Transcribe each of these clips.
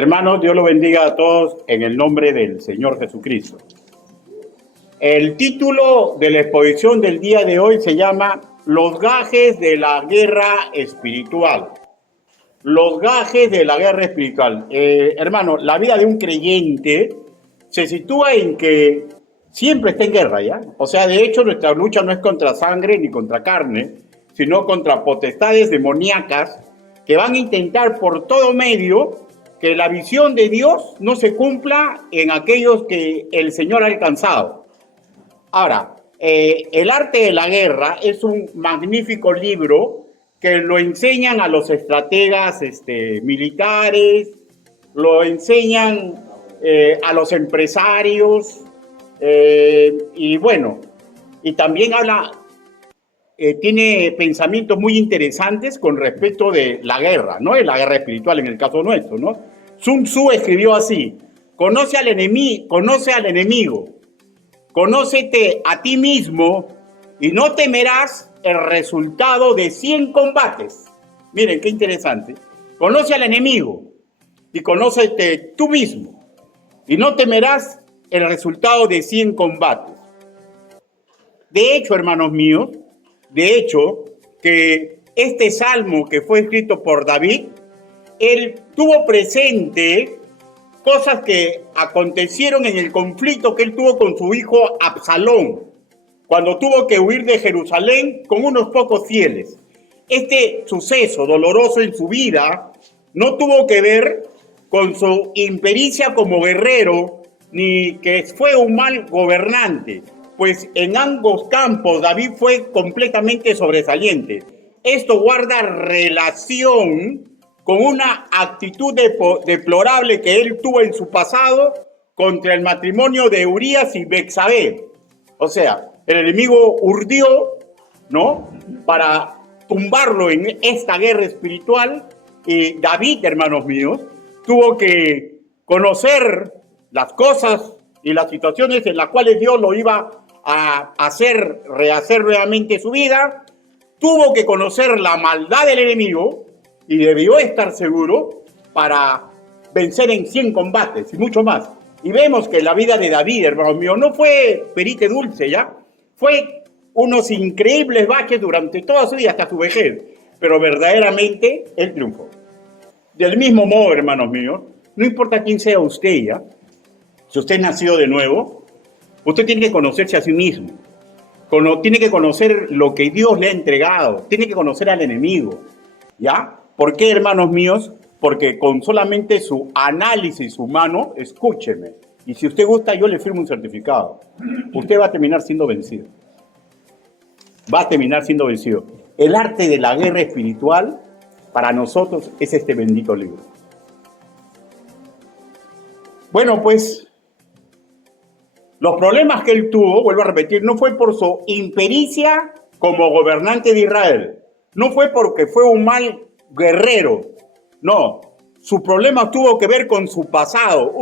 Hermanos, Dios los bendiga a todos en el nombre del Señor Jesucristo. El título de la exposición del día de hoy se llama Los gajes de la guerra espiritual. Los gajes de la guerra espiritual. Hermano, la vida de un creyente se sitúa en que siempre está en guerra, ¿ya? O sea, de hecho, nuestra lucha no es contra sangre ni contra carne, sino contra potestades demoníacas que van a intentar por todo medio que la visión de Dios no se cumpla en aquellos que el Señor ha alcanzado. Ahora, El arte de la guerra es un magnífico libro que lo enseñan a los estrategas militares, lo enseñan a los empresarios, y bueno, y también tiene pensamientos muy interesantes con respecto de la guerra, ¿no? De la guerra espiritual en el caso nuestro, ¿no? Sun Tzu escribió así: conoce al enemigo, conócete a ti mismo y no temerás el resultado de 100 combates. Miren, qué interesante. Conoce al enemigo y conócete tú mismo y no temerás el resultado de 100 combates. De hecho, hermanos míos, que este salmo que fue escrito por David, él tuvo presente cosas que acontecieron en el conflicto que él tuvo con su hijo Absalón, cuando tuvo que huir de Jerusalén con unos pocos fieles. Este suceso doloroso en su vida no tuvo que ver con su impericia como guerrero, ni que fue un mal gobernante, pues en ambos campos David fue completamente sobresaliente. Esto guarda relación con una actitud deplorable que él tuvo en su pasado contra el matrimonio de Urías y Betsabé. O sea, el enemigo urdió, ¿no?, para tumbarlo en esta guerra espiritual, y David, hermanos míos, tuvo que conocer las cosas y las situaciones en las cuales Dios lo iba a rehacer nuevamente su vida. Tuvo que conocer la maldad del enemigo y debió estar seguro para vencer en 100 combates y mucho más. Y vemos que la vida de David, hermano mío, no fue perite dulce, ¿ya? Fue unos increíbles baches durante toda su vida hasta su vejez, pero verdaderamente él triunfó. Del mismo modo, hermanos míos, no importa quién sea usted, ¿ya? Si usted nació de nuevo, usted tiene que conocerse a sí mismo. Tiene que conocer lo que Dios le ha entregado. Tiene que conocer al enemigo, ¿ya? ¿Por qué, hermanos míos? Porque con solamente su análisis humano, escúcheme, y si usted gusta, yo le firmo un certificado. Usted va a terminar siendo vencido. Va a terminar siendo vencido. El arte de la guerra espiritual, para nosotros, es este bendito libro. Bueno, pues, los problemas que él tuvo, vuelvo a repetir, no fue por su impericia como gobernante de Israel. No fue porque fue un mal guerrero. No, su problema tuvo que ver con su pasado,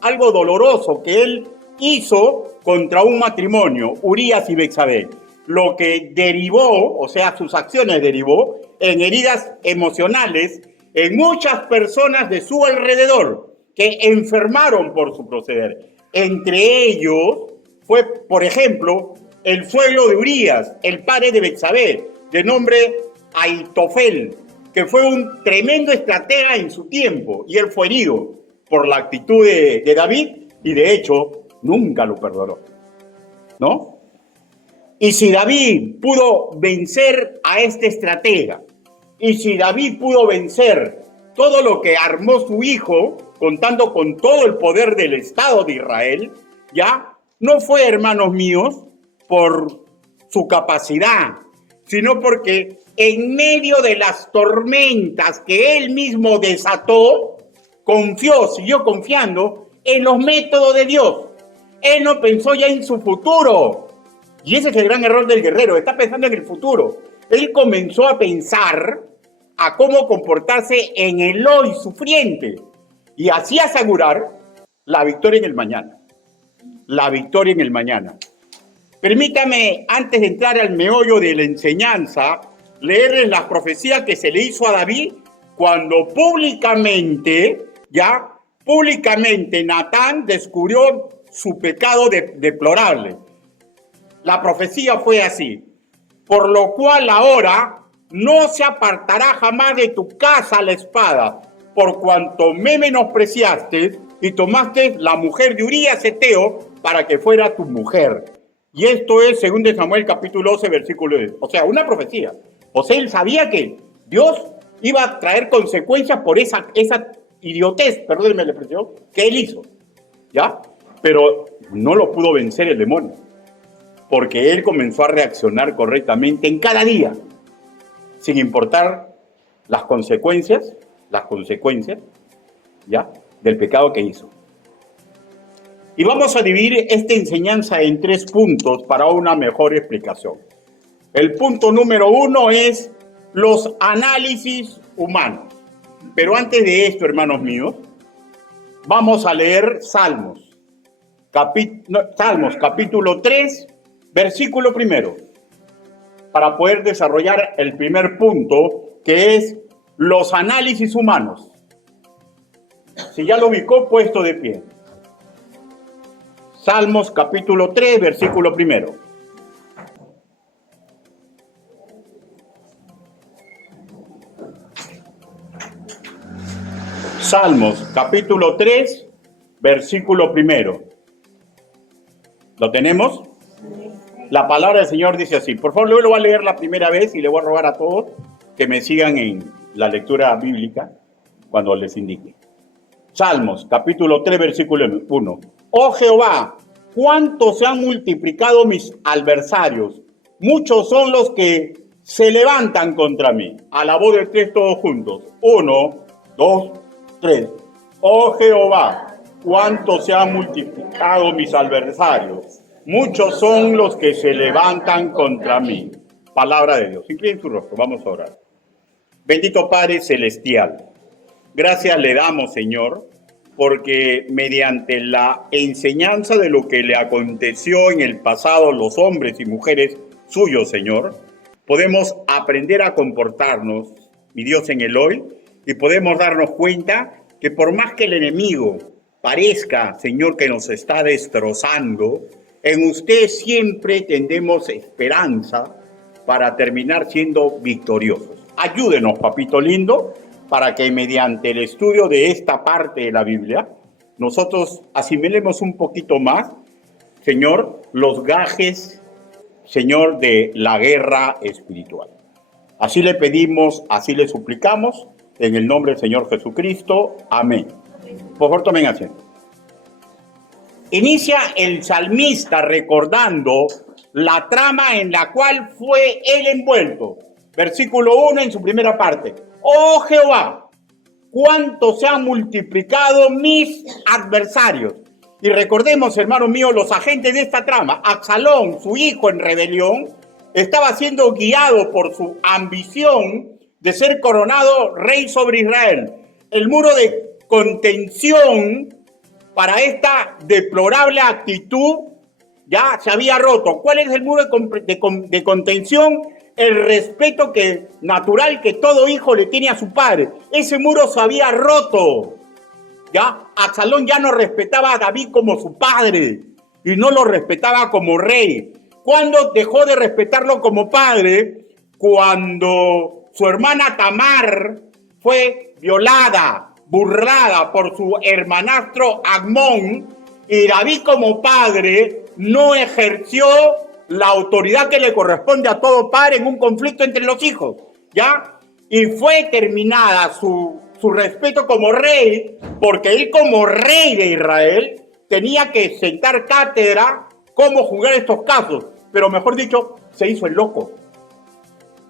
algo doloroso que él hizo contra un matrimonio, Urías y Betsabé, lo que derivó, o sea, sus acciones derivó en heridas emocionales en muchas personas de su alrededor que enfermaron por su proceder. Entre ellos fue, por ejemplo, el suegro de Urías, el padre de Betsabé, de nombre Aitofel, que fue un tremendo estratega en su tiempo, y él fue herido por la actitud de David, y de hecho nunca lo perdonó, ¿no? Y si David pudo vencer a este estratega, y si David pudo vencer todo lo que armó su hijo, contando con todo el poder del Estado de Israel, ya no fue, hermanos míos, por su capacidad, sino porque en medio de las tormentas que él mismo desató, siguió confiando en los métodos de Dios. Él no pensó ya en su futuro. Y ese es el gran error del guerrero, está pensando en el futuro. Él comenzó a pensar a cómo comportarse en el hoy sufriente y así asegurar la victoria en el mañana. La victoria en el mañana. Permítame, antes de entrar al meollo de la enseñanza, leerles las profecías que se le hizo a David cuando públicamente ya Públicamente Natán descubrió su pecado deplorable. La profecía fue así: por lo cual ahora no se apartará jamás de tu casa la espada, por cuanto me menospreciaste y tomaste la mujer de Urías Eteo para que fuera tu mujer. Y esto es 2 Samuel capítulo 12, versículo 10. O sea, una profecía. O sea, él sabía que Dios iba a traer consecuencias por esa idiotez, perdónenme la expresión, que él hizo. ¿Ya? Pero no lo pudo vencer el demonio, porque él comenzó a reaccionar correctamente en cada día, sin importar las consecuencias, ¿ya?, del pecado que hizo. Y vamos a dividir esta enseñanza en 3 puntos para una mejor explicación. El punto número 1 es los análisis humanos. Pero antes de esto, hermanos míos, vamos a leer Salmos capítulo 3, versículo 1, para poder desarrollar el primer punto, que es los análisis humanos. Si ya lo ubicó, puesto de pie. Salmos capítulo 3, versículo 1. Salmos capítulo 3, versículo 1. ¿Lo tenemos? La palabra del Señor dice así. Por favor, luego lo voy a leer la primera vez y le voy a rogar a todos que me sigan en la lectura bíblica cuando les indique. Salmos, capítulo 3, versículo 1. Oh Jehová, cuánto se han multiplicado mis adversarios. Muchos son los que se levantan contra mí. A la voz de 3 todos juntos. 1, 2, 3. Oh Jehová, cuánto se han multiplicado mis adversarios. Muchos son los que se levantan contra mí. Palabra de Dios. Inclinen su rostro, vamos a orar. Bendito Padre Celestial, gracias le damos, Señor, porque mediante la enseñanza de lo que le aconteció en el pasado a los hombres y mujeres suyos, Señor, podemos aprender a comportarnos, mi Dios, en el hoy, y podemos darnos cuenta que por más que el enemigo parezca, Señor, que nos está destrozando, en usted siempre tendremos esperanza para terminar siendo victoriosos. Ayúdenos, papito lindo, para que mediante el estudio de esta parte de la Biblia, nosotros asimilemos un poquito más, Señor, los gajes, Señor, de la guerra espiritual. Así le pedimos, así le suplicamos, en el nombre del Señor Jesucristo. Amén. Por favor, tomen asiento. Inicia el salmista recordando la trama en la cual fue él envuelto. Versículo 1 en su primera parte. Oh Jehová, cuánto se han multiplicado mis adversarios. Y recordemos, hermano mío, los agentes de esta trama. Absalón, su hijo en rebelión, estaba siendo guiado por su ambición de ser coronado rey sobre Israel. El muro de contención para esta deplorable actitud ya se había roto. ¿Cuál es el muro de contención? El respeto natural que todo hijo le tiene a su padre. Ese muro se había roto. ¿Ya? Absalón ya no respetaba a David como su padre y no lo respetaba como rey. ¿Cuándo dejó de respetarlo como padre? Cuando su hermana Tamar fue violada, burlada por su hermanastro Amnón, y David como padre no ejerció la autoridad que le corresponde a todo padre en un conflicto entre los hijos, ¿ya? Y fue terminada su respeto como rey, porque él como rey de Israel tenía que sentar cátedra cómo juzgar estos casos, pero mejor dicho, se hizo el loco,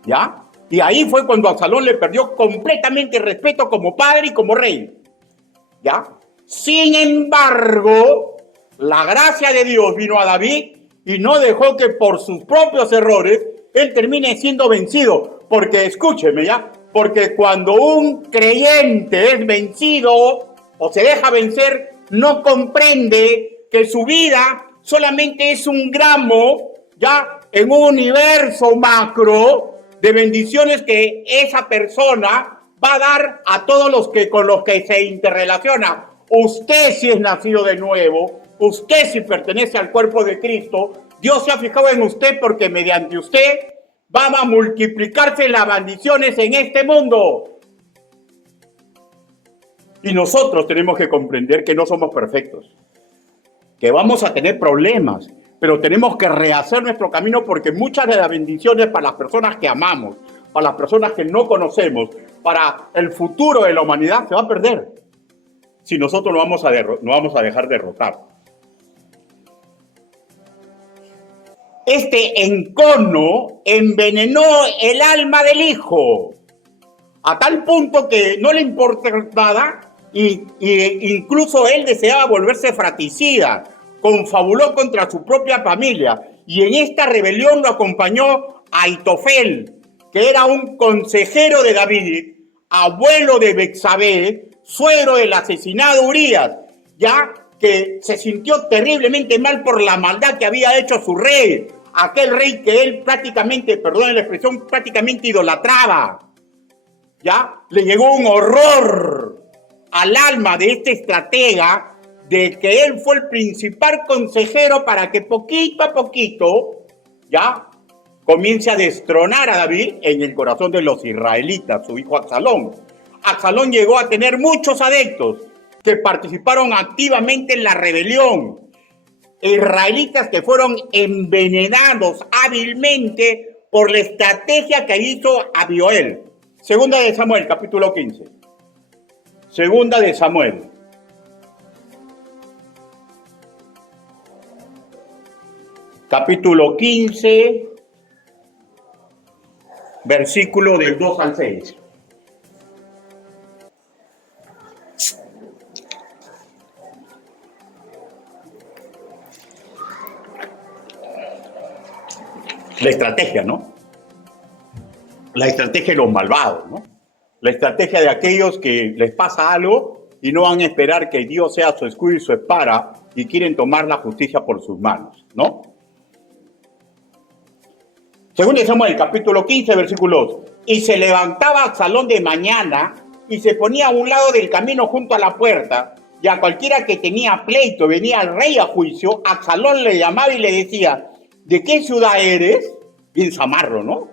¿ya? Y ahí fue cuando Absalón le perdió completamente el respeto como padre y como rey, ¿ya? Sin embargo, la gracia de Dios vino a David y no dejó que por sus propios errores él termine siendo vencido. Porque, escúcheme ya, porque cuando un creyente es vencido o se deja vencer, no comprende que su vida solamente es un gramo, ya, en un universo macro de bendiciones que esa persona va a dar a todos los que con los que se interrelaciona. usted sí es nacido de nuevo, usted sí pertenece al cuerpo de Cristo, Dios se ha fijado en usted porque mediante usted van a multiplicarse las bendiciones en este mundo. Y nosotros tenemos que comprender que no somos perfectos, que vamos a tener problemas, pero tenemos que rehacer nuestro camino porque muchas de las bendiciones para las personas que amamos, para las personas que no conocemos, para el futuro de la humanidad se va a perder si nosotros no vamos a dejar derrotar. Este encono envenenó el alma del hijo, a tal punto que no le importa nada y incluso él deseaba volverse fratricida, confabuló contra su propia familia y en esta rebelión lo acompañó Aitofel, que era un consejero de David, abuelo de Betsabé, suegro del asesinado Urías, ya que se sintió terriblemente mal por la maldad que había hecho su rey, aquel rey que él prácticamente, perdón la expresión, prácticamente idolatraba. ¿Ya? Le llegó un horror al alma de este estratega de que él fue el principal consejero para que poquito a poquito, ¿ya?, comience a destronar a David en el corazón de los israelitas, su hijo Absalón. Absalón llegó a tener muchos adeptos que participaron activamente en la rebelión. Israelitas que fueron envenenados hábilmente por la estrategia que hizo Abiail. Segunda de Samuel, capítulo 15. Segunda de Samuel. Capítulo 15, versículo del 2 al 6. La estrategia, ¿no? La estrategia de los malvados, ¿no? La estrategia de aquellos que les pasa algo y no van a esperar que Dios sea su escudo y su espada y quieren tomar la justicia por sus manos, ¿no? Según Samuel, capítulo 15, versículo 2. Y se levantaba Absalón de mañana y se ponía a un lado del camino junto a la puerta, y a cualquiera que tenía pleito venía al rey a juicio, Absalón le llamaba y le decía, ¿de qué ciudad eres? Bien zamarro, ¿no?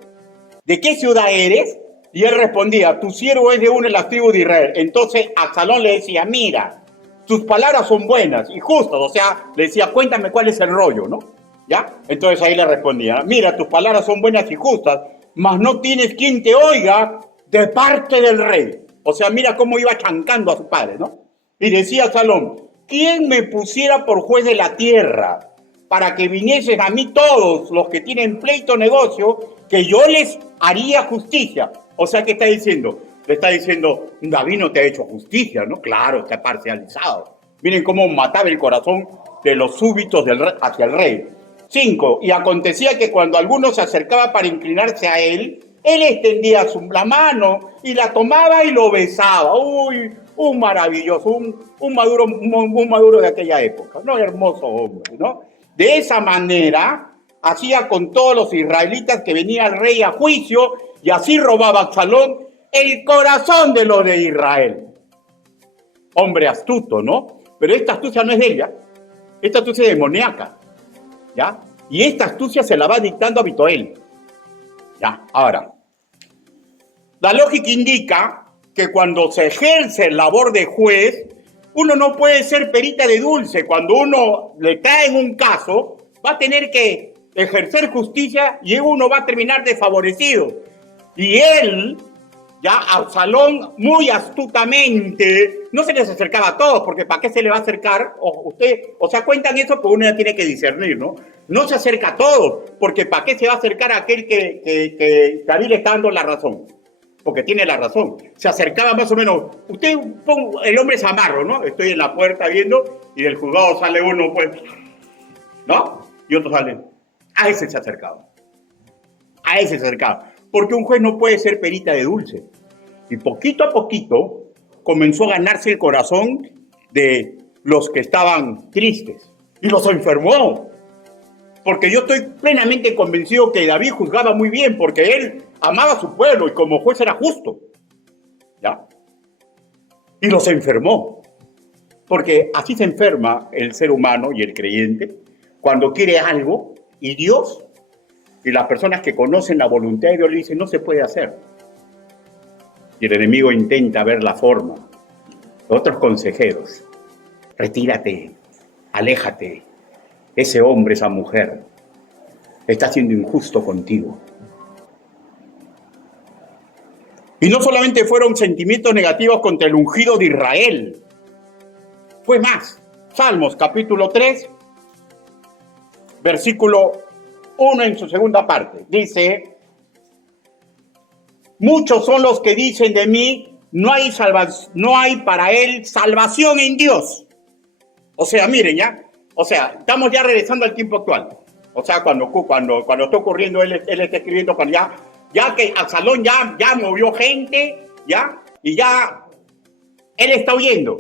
¿De qué ciudad eres? Y él respondía, tu siervo es de una de las tribus de Israel. Entonces Absalón le decía, mira, tus palabras son buenas y justas. O sea, le decía, cuéntame cuál es el rollo, ¿no? ¿Ya? Entonces ahí le respondía, mira, tus palabras son buenas y justas, mas no tienes quien te oiga de parte del rey. O sea, mira cómo iba chancando a su padre, ¿no? Y decía Absalón, ¿quién me pusiera por juez de la tierra para que viniesen a mí todos los que tienen pleito o negocio, que yo les haría justicia? O sea, ¿qué está diciendo? Le está diciendo, David no te ha hecho justicia, ¿no? Claro, está parcializado. Miren cómo mataba el corazón de los súbditos del rey, hacia el rey. 5. Y acontecía que cuando alguno se acercaba para inclinarse a él, él extendía la mano y la tomaba y lo besaba. Uy, un maravilloso, un maduro de aquella época, ¿no? Hermoso hombre, ¿no? De esa manera hacía con todos los israelitas que venía el rey a juicio y así robaba Absalón el corazón de los de Israel. Hombre astuto, ¿no? Pero esta astucia no es de ella, esta astucia es demoníaca, ¿ya? Y esta astucia se la va dictando a Abiail, ¿ya? Ahora, la lógica indica que cuando se ejerce el labor de juez, uno no puede ser perita de dulce. Cuando uno le trae un caso, va a tener que ejercer justicia y uno va a terminar desfavorecido. Y él, ya Absalón, muy astutamente, no se les acercaba a todos, porque ¿para qué se le va a acercar? O sea, cuentan eso, pero uno ya tiene que discernir, ¿no? No se acerca a todos, porque ¿para qué se va a acercar a aquel que David le está dando la razón? Porque tiene la razón. Se acercaba más o menos, el hombre es amarro, ¿no? Estoy en la puerta viendo y del juzgado sale uno, pues, ¿no? Y otro sale. A ese se acercaba. A ese se acercaba. Porque un juez no puede ser perita de dulce. Y poquito a poquito comenzó a ganarse el corazón de los que estaban tristes. Y los enfermó. Porque yo estoy plenamente convencido que David juzgaba muy bien, porque él amaba a su pueblo y como juez era justo, ¿ya? Y los enfermó. Porque así se enferma el ser humano y el creyente cuando quiere algo y Dios y las personas que conocen la voluntad de Dios le dicen no se puede hacer. Y el enemigo intenta ver la forma. Otros consejeros, retírate, aléjate. Ese hombre, esa mujer, está siendo injusto contigo. Y no solamente fueron sentimientos negativos contra el ungido de Israel, fue más. Salmos capítulo 3, versículo 1 en su segunda parte. Dice, muchos son los que dicen de mí, no hay para él salvación en Dios. O sea, miren ya, o sea, estamos ya regresando al tiempo actual. O sea, cuando está ocurriendo, él está escribiendo, cuando ya que Absalón ya movió gente, ya, y ya él está huyendo.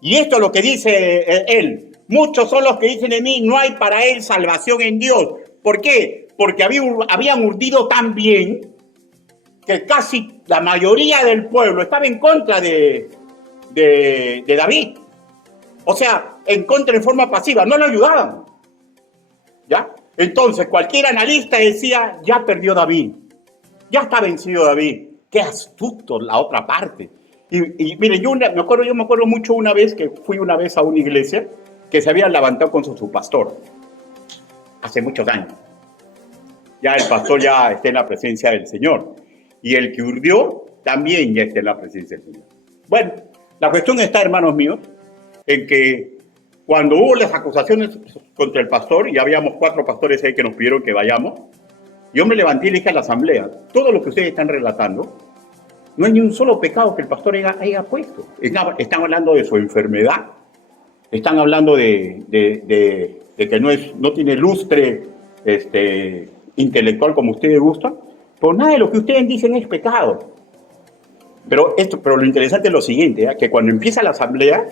Y esto es lo que dice él. Muchos son los que dicen de mí, no hay para él salvación en Dios. ¿Por qué? Porque habían urdido tan bien que casi la mayoría del pueblo estaba en contra de David. O sea, en contra en forma pasiva, no lo ayudaban. ¿Ya? Entonces, cualquier analista decía, ya perdió David. Ya está vencido David. Qué astuto la otra parte. Y miren, yo me acuerdo mucho una vez que fui una vez a una iglesia que se había levantado con su pastor. Hace muchos años. Ya el pastor ya está en la presencia del Señor. Y el que urdió también ya está en la presencia del Señor. Bueno, la cuestión está, hermanos míos, en que cuando hubo las acusaciones contra el pastor, y habíamos 4 pastores ahí que nos pidieron que vayamos, yo me levanté y le dije a la asamblea, todo lo que ustedes están relatando, no hay ni un solo pecado que el pastor haya puesto. Están hablando de su enfermedad, están hablando de que no tiene lustre intelectual como ustedes gustan, pero nada de lo que ustedes dicen es pecado. Pero lo interesante es lo siguiente, que cuando empieza la asamblea,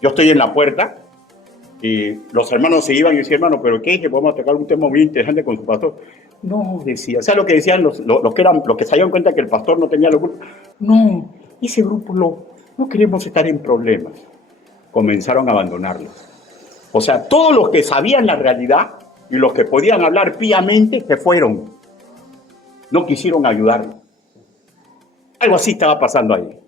yo estoy en la puerta y los hermanos se iban y yo decía, hermano, ¿pero qué? Que podemos tocar un tema muy interesante con su pastor. No, decía, o sea, lo que decían los que se dieron cuenta que el pastor no tenía la culpa. No, ese grupo no queremos estar en problemas. Comenzaron a abandonarlos. O sea, todos los que sabían la realidad y los que podían hablar piamente se fueron. No quisieron ayudar. Algo así estaba pasando ahí.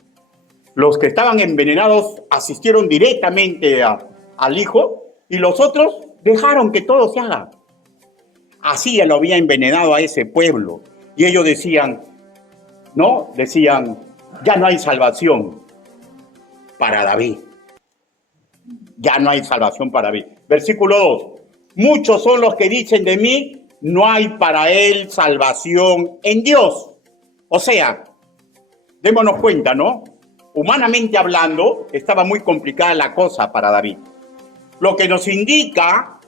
Los que estaban envenenados asistieron directamente al hijo y los otros dejaron que todo se haga. Así él lo había envenenado a ese pueblo. Y ellos decían, ya no hay salvación para David. Ya no hay salvación para David. Versículo 2. Muchos son los que dicen de mí, no hay para él salvación en Dios. O sea, démonos cuenta, ¿no? Humanamente hablando, estaba muy complicada la cosa para David. Lo que nos indica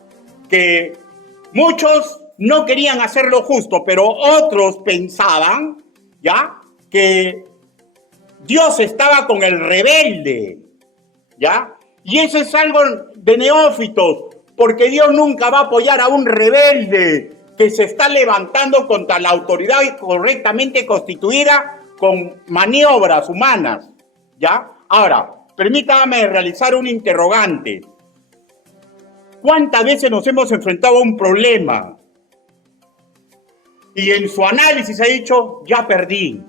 que muchos no querían hacer lo justo, pero otros pensaban, ¿ya?, que Dios estaba con el rebelde, ¿ya? Y eso es algo de neófitos, porque Dios nunca va a apoyar a un rebelde que se está levantando contra la autoridad correctamente constituida con maniobras humanas, ¿ya? Ahora, permítame realizar un interrogante. ¿Cuántas veces nos hemos enfrentado a un problema y en su análisis ha dicho, ya perdí,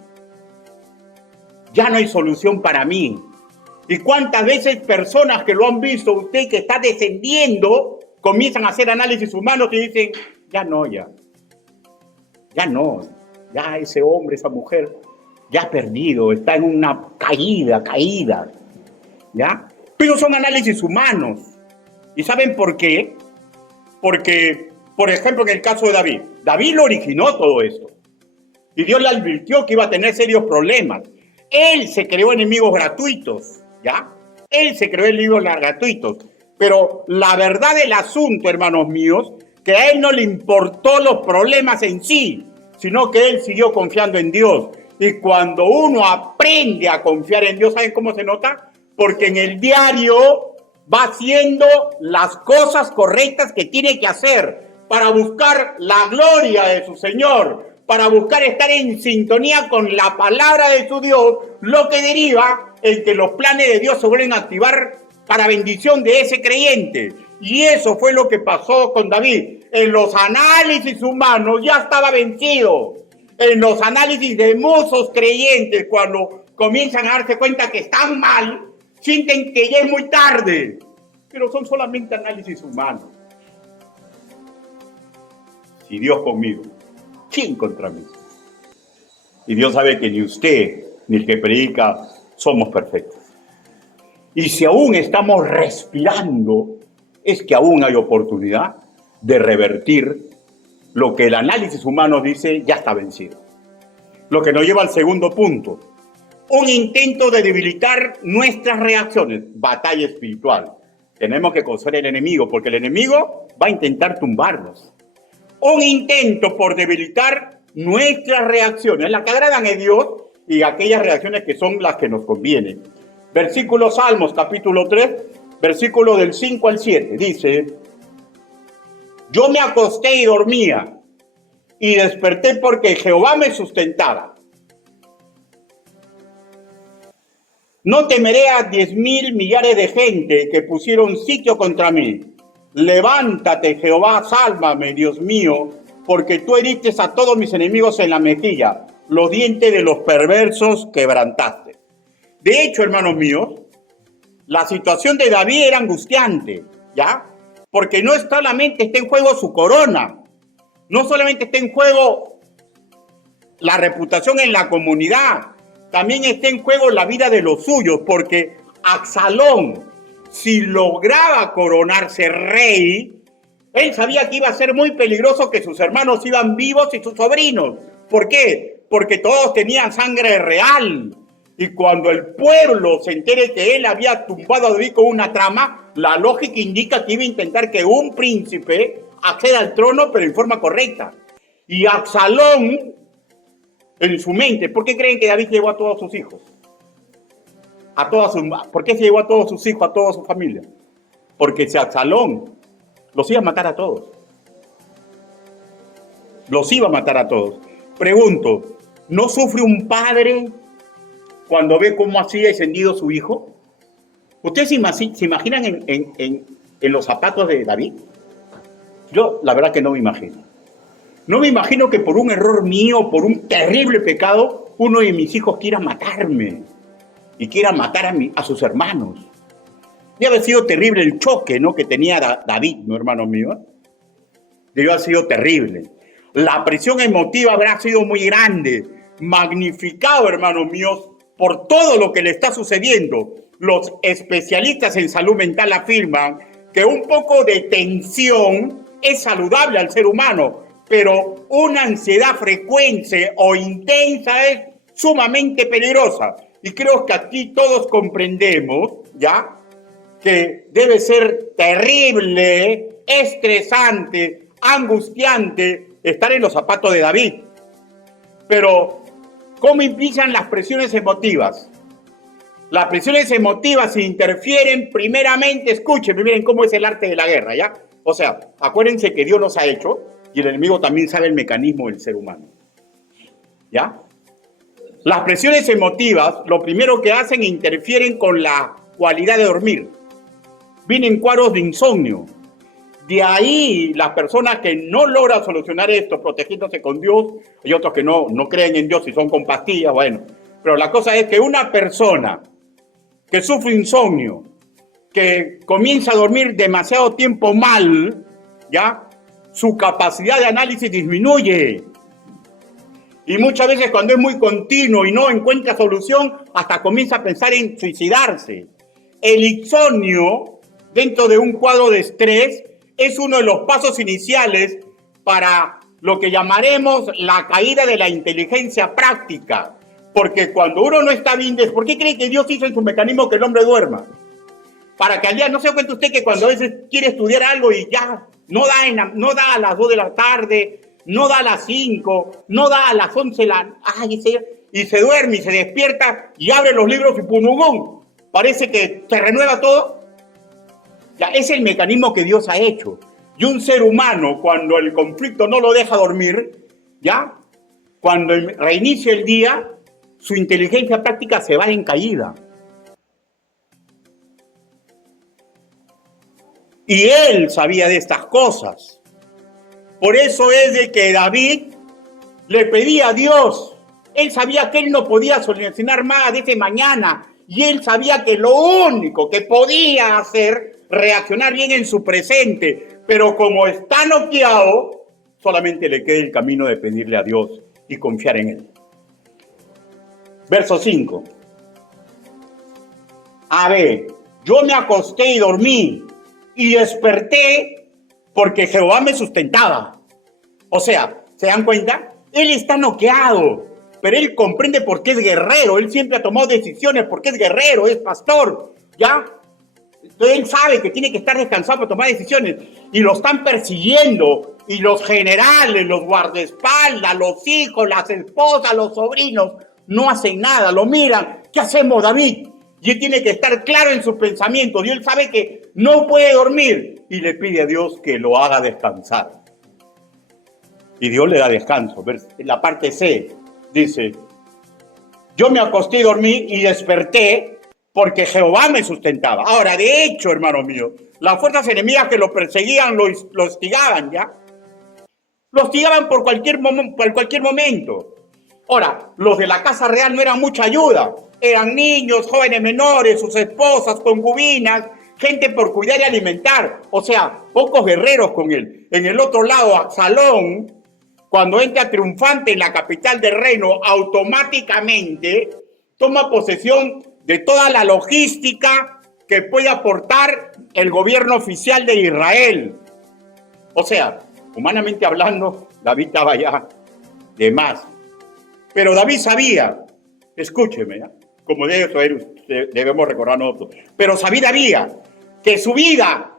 ya no hay solución para mí? ¿Y cuántas veces personas que lo han visto, usted que está descendiendo, comienzan a hacer análisis humanos y dicen, ya ese hombre, esa mujer, ya ha perdido, está en una caída, ¿ya? Pero son análisis humanos. ¿Y saben por qué? Porque, por ejemplo, en el caso de David lo originó todo esto. Y Dios le advirtió que iba a tener serios problemas. Él se creó enemigos gratuitos, ¿ya? Él se creó enemigos gratuitos. Pero la verdad del asunto, hermanos míos, que a él no le importó los problemas en sí, sino que él siguió confiando en Dios. Y cuando uno aprende a confiar en Dios, ¿saben cómo se nota? Porque en el diario va haciendo las cosas correctas que tiene que hacer para buscar la gloria de su Señor, para buscar estar en sintonía con la palabra de su Dios, lo que deriva en que los planes de Dios se vuelven a activar para bendición de ese creyente. Y eso fue lo que pasó con David. En los análisis humanos ya estaba vencido. En los análisis de muchos creyentes, cuando comienzan a darse cuenta que están mal, sienten que ya es muy tarde. Pero son solamente análisis humanos. Si Dios conmigo, ¿quién contra mí? Y Dios sabe que ni usted, ni el que predica, somos perfectos. Y si aún estamos respirando, es que aún hay oportunidad de revertir lo que el análisis humano dice ya está vencido. Lo que nos lleva al segundo punto. Un intento de debilitar nuestras reacciones. Batalla espiritual. Tenemos que conocer al enemigo, porque el enemigo va a intentar tumbarnos. Un intento por debilitar nuestras reacciones, las que agradan a Dios y aquellas reacciones que son las que nos convienen. Versículo Salmos, capítulo 3, versículo del 5 al 7, dice: yo me acosté y dormía, y desperté porque Jehová me sustentaba. No temeré a 10,000 millares de gente que pusieron sitio contra mí. Levántate, Jehová, sálvame, Dios mío, porque tú heriste a todos mis enemigos en la mejilla, los dientes de los perversos quebrantaste. De hecho, hermanos míos, la situación de David era angustiante, ¿ya? Porque no solamente está en juego su corona, no solamente está en juego la reputación en la comunidad, también está en juego la vida de los suyos, porque Absalón, si lograba coronarse rey, él sabía que iba a ser muy peligroso, que sus hermanos iban vivos y sus sobrinos. ¿Por qué? Porque todos tenían sangre real. Y cuando el pueblo se entere que él había tumbado a David con una trama, la lógica indica que iba a intentar que un príncipe acceda al trono, pero en forma correcta. Y Absalón, en su mente, ¿por qué creen que David llevó a todos sus hijos? ¿Por qué se llevó a todos sus hijos, a toda su familia? Porque si Absalón los iba a matar a todos. Los iba a matar a todos. Pregunto, ¿no sufre un padre cuando ve cómo ha sido descendido su hijo? ¿Ustedes se imaginan en los zapatos de David? Yo, la verdad que no me imagino. No me imagino que por un error mío, por un terrible pecado, uno de mis hijos quiera matarme y quiera matar a sus hermanos. Debe haber sido terrible el choque, ¿no?, que tenía David, ¿no, hermanos míos? Debió haber sido terrible. La presión emotiva habrá sido muy grande, magnificado, hermanos míos, por todo lo que le está sucediendo. Los especialistas en salud mental afirman que un poco de tensión es saludable al ser humano, pero una ansiedad frecuente o intensa es sumamente peligrosa. Y creo que aquí todos comprendemos, ¿ya?, que debe ser terrible, estresante, angustiante estar en los zapatos de David. Pero, ¿cómo empiezan las presiones emotivas? Las presiones emotivas interfieren primeramente, escuchen, miren cómo es el arte de la guerra, ¿ya? O sea, acuérdense que Dios los ha hecho y el enemigo también sabe el mecanismo del ser humano, ¿ya? Las presiones emotivas, lo primero que hacen, interfieren con la cualidad de dormir. Vienen cuadros de insomnio. De ahí, las personas que no logran solucionar esto protegiéndose con Dios, y otros que no creen en Dios y son con pastillas, bueno. Pero la cosa es que una persona que sufre insomnio, que comienza a dormir demasiado tiempo mal, ¿ya?, su capacidad de análisis disminuye. Y muchas veces, cuando es muy continuo y no encuentra solución, hasta comienza a pensar en suicidarse. El insomnio, dentro de un cuadro de estrés, es uno de los pasos iniciales para lo que llamaremos la caída de la inteligencia práctica. Porque cuando uno no está bien, ¿por qué cree que Dios hizo en su mecanismo que el hombre duerma? Para que al día, no se da cuenta usted que cuando a veces quiere estudiar algo y ya no da a las 2 de la tarde, no da a las 5, no da a las 11 y se duerme y se despierta y abre los libros y ¡pum! Parece que se renueva todo. Ya, es el mecanismo que Dios ha hecho. Y un ser humano, cuando el conflicto no lo deja dormir, ya, cuando reinicia el día, su inteligencia práctica se va en caída. Y él sabía de estas cosas. Por eso es de que David le pedía a Dios. Él sabía que él no podía solucionar más de ese mañana. Y él sabía que lo único que podía hacer, reaccionar bien en su presente. Pero como está noqueado, solamente le queda el camino de pedirle a Dios y confiar en él. Verso 5. A ver, yo me acosté y dormí y desperté porque Jehová me sustentaba. O sea, ¿se dan cuenta? Él está noqueado, pero él comprende por qué es guerrero. Él siempre ha tomado decisiones porque es guerrero, es pastor, ¿ya? Entonces él sabe que tiene que estar descansado para tomar decisiones. Y lo están persiguiendo. Y los generales, los guardaespaldas, los hijos, las esposas, los sobrinos, no hacen nada, lo miran. ¿Qué hacemos, David? Y él tiene que estar claro en sus pensamientos. Y él sabe que no puede dormir. Y le pide a Dios que lo haga descansar. Y Dios le da descanso. En la parte C dice, yo me acosté y dormí y desperté porque Jehová me sustentaba. Ahora, de hecho, hermano mío, las fuerzas enemigas que lo perseguían, lo hostigaban, ¿ya? Lo hostigaban por cualquier momento. Ahora, los de la casa real no eran mucha ayuda. Eran niños, jóvenes menores, sus esposas, concubinas, gente por cuidar y alimentar. O sea, pocos guerreros con él. En el otro lado, Absalón, cuando entra triunfante en la capital del reino, automáticamente toma posesión de toda la logística que puede aportar el gobierno oficial de Israel. O sea, humanamente hablando, David estaba ya de más. Pero David sabía, escúcheme, ¿eh? Como debemos recordar nosotros, pero sabía que su vida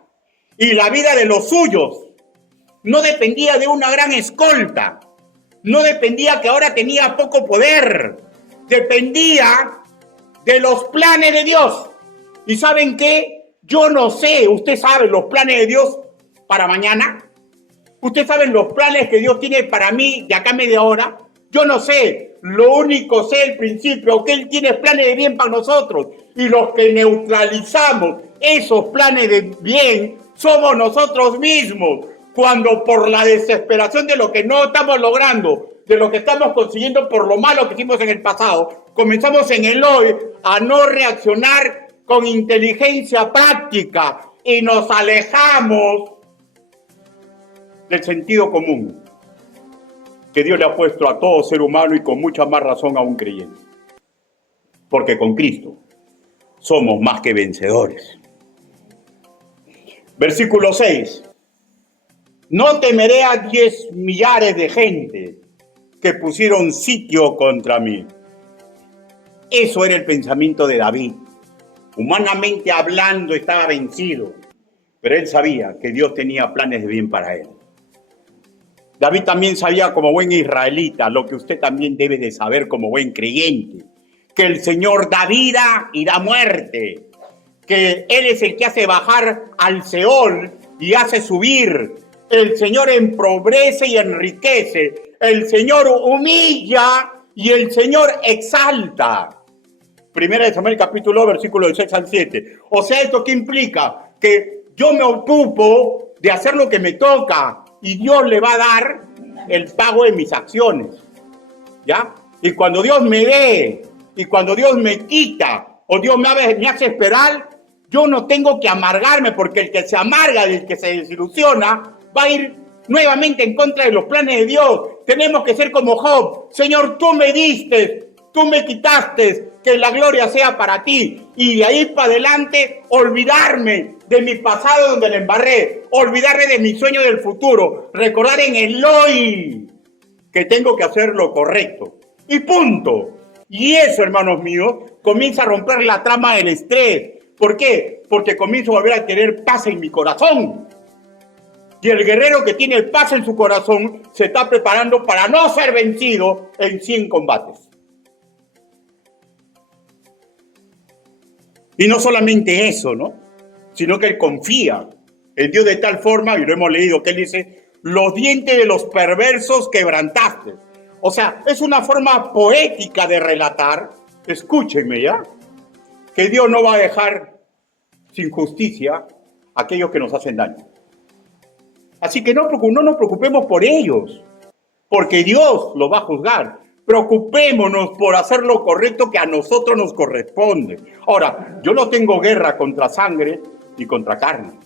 y la vida de los suyos no dependía de una gran escolta, no dependía que ahora tenía poco poder, dependía de los planes de Dios. ¿Y saben qué? Yo no sé, usted sabe los planes de Dios para mañana. ¿Usted sabe los planes que Dios tiene para mí de acá a media hora? Yo no sé, lo único sé el principio, que Él tiene planes de bien para nosotros. Y los que neutralizamos esos planes de bien somos nosotros mismos. Cuando por la desesperación de lo que no estamos logrando, de lo que estamos consiguiendo por lo malo que hicimos en el pasado, comenzamos en el hoy a no reaccionar con inteligencia práctica y nos alejamos del sentido común que Dios le ha puesto a todo ser humano y con mucha más razón a un creyente. Porque con Cristo somos más que vencedores. Versículo 6. No temeré a 10 millares de gente que pusieron sitio contra mí. Eso era el pensamiento de David. Humanamente hablando estaba vencido, pero él sabía que Dios tenía planes de bien para él. David también sabía como buen israelita lo que usted también debe de saber como buen creyente, que el Señor da vida y da muerte, que Él es el que hace bajar al Seol y hace subir. El Señor empobrece y enriquece, el Señor humilla y el Señor exalta. Primera de Samuel capítulo 2, versículos 6 al 7. O sea, ¿esto qué implica? Que yo me ocupo de hacer lo que me toca y Dios le va a dar el pago de mis acciones, ¿ya? Y cuando Dios me dé, y cuando Dios me quita, o Dios me hace esperar, yo no tengo que amargarme, porque el que se amarga y el que se desilusiona va a ir nuevamente en contra de los planes de Dios. Tenemos que ser como Job. Señor, tú me diste, tú me quitaste, que la gloria sea para ti. Y de ahí para adelante, olvidarme de mi pasado donde le embarré, olvidarme de mi sueño del futuro, recordar en el hoy que tengo que hacer lo correcto. Y punto. Y eso, hermanos míos, comienza a romper la trama del estrés. ¿Por qué? Porque comienzo a volver a tener paz en mi corazón. Y el guerrero que tiene paz en su corazón se está preparando para no ser vencido en 100 combates. Y no solamente eso, ¿no? Sino que él confía en Dios de tal forma, y lo hemos leído, que él dice, los dientes de los perversos quebrantaste. O sea, es una forma poética de relatar, escúchenme ya, que Dios no va a dejar sin justicia aquellos que nos hacen daño. Así que no nos preocupemos por ellos, porque Dios los va a juzgar. Preocupémonos por hacer lo correcto que a nosotros nos corresponde. Ahora, yo no tengo guerra contra sangre ni contra carne.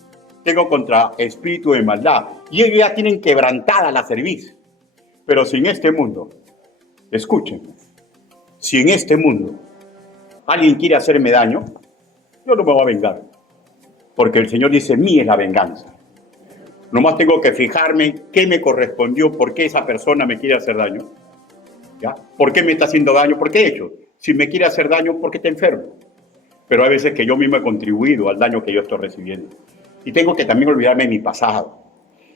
Tengo contra espíritu de maldad. Y ellos ya tienen quebrantada la cerviz. Pero si en este mundo, escúchenme, si en este mundo alguien quiere hacerme daño, yo no me voy a vengar. Porque el Señor dice, mía es la venganza. Nomás tengo que fijarme qué me correspondió, por qué esa persona me quiere hacer daño. ¿Ya? ¿Por qué me está haciendo daño? ¿Por qué he hecho? Si me quiere hacer daño, ¿por qué está enfermo? Pero hay veces que yo mismo he contribuido al daño que yo estoy recibiendo. Y tengo que también olvidarme de mi pasado.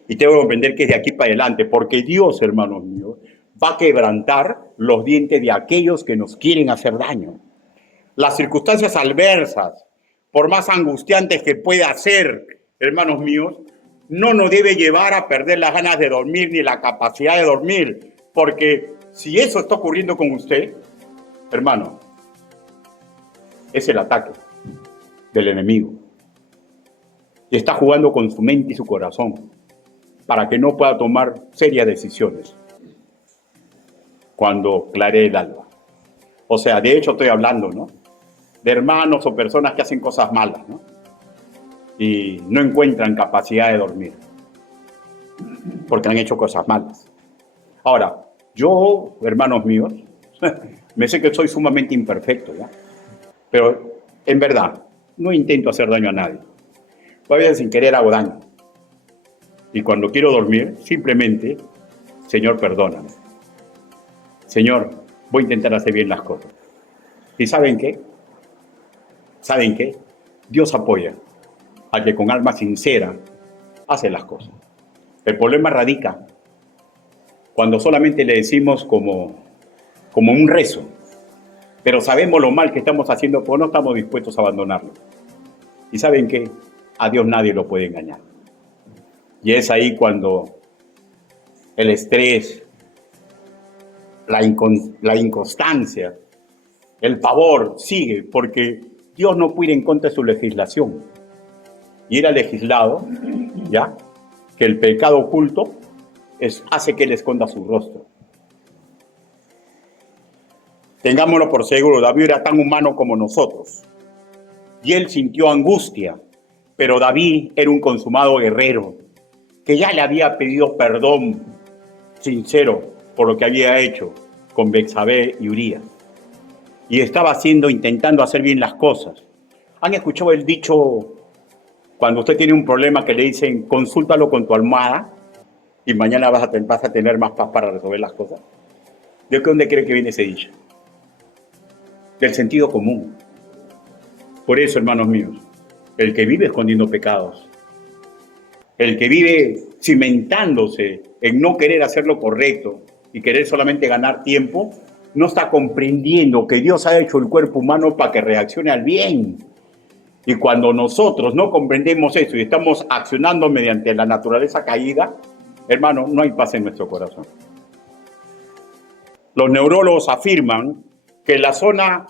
Y tengo que comprender que es de aquí para adelante, porque Dios, hermanos míos, va a quebrantar los dientes de aquellos que nos quieren hacer daño. Las circunstancias adversas, por más angustiantes que pueda ser, hermanos míos, no nos debe llevar a perder las ganas de dormir ni la capacidad de dormir, porque si eso está ocurriendo con usted, hermano, es el ataque del enemigo. Y está jugando con su mente y su corazón para que no pueda tomar serias decisiones cuando claree el alba. O sea, de hecho estoy hablando, ¿no?, de hermanos o personas que hacen cosas malas, ¿no?, y no encuentran capacidad de dormir porque han hecho cosas malas. Ahora, yo, hermanos míos, me sé que soy sumamente imperfecto, ¿ya? Pero en verdad, no intento hacer daño a nadie. A veces sin querer hago daño. Y cuando quiero dormir, simplemente, Señor, perdóname. Señor, voy a intentar hacer bien las cosas. ¿Y saben qué? ¿Saben qué? Dios apoya al que con alma sincera hace las cosas. El problema radica cuando solamente le decimos como un rezo, pero sabemos lo mal que estamos haciendo, pues no estamos dispuestos a abandonarlo. ¿Y saben qué? A Dios nadie lo puede engañar. Y es ahí cuando el estrés, la inconstancia, el pavor sigue, porque Dios no puede ir en contra de su legislación. Y era legislado, ¿ya?, que el pecado oculto hace que Él esconda su rostro. Tengámoslo por seguro, David era tan humano como nosotros. Y él sintió angustia, pero David era un consumado guerrero, que ya le había pedido perdón sincero por lo que había hecho con Betsabé y Urías. Y estaba intentando hacer bien las cosas. ¿Han escuchado el dicho, cuando usted tiene un problema, que le dicen, consúltalo con tu almohada y mañana vas a tener más paz para resolver las cosas? ¿De dónde cree que viene ese dicho? Del sentido común. Por eso, hermanos míos, el que vive escondiendo pecados, el que vive cimentándose en no querer hacer lo correcto y querer solamente ganar tiempo, no está comprendiendo que Dios ha hecho el cuerpo humano para que reaccione al bien. Y cuando nosotros no comprendemos eso y estamos accionando mediante la naturaleza caída, hermano, no hay paz en nuestro corazón. Los neurólogos afirman que la zona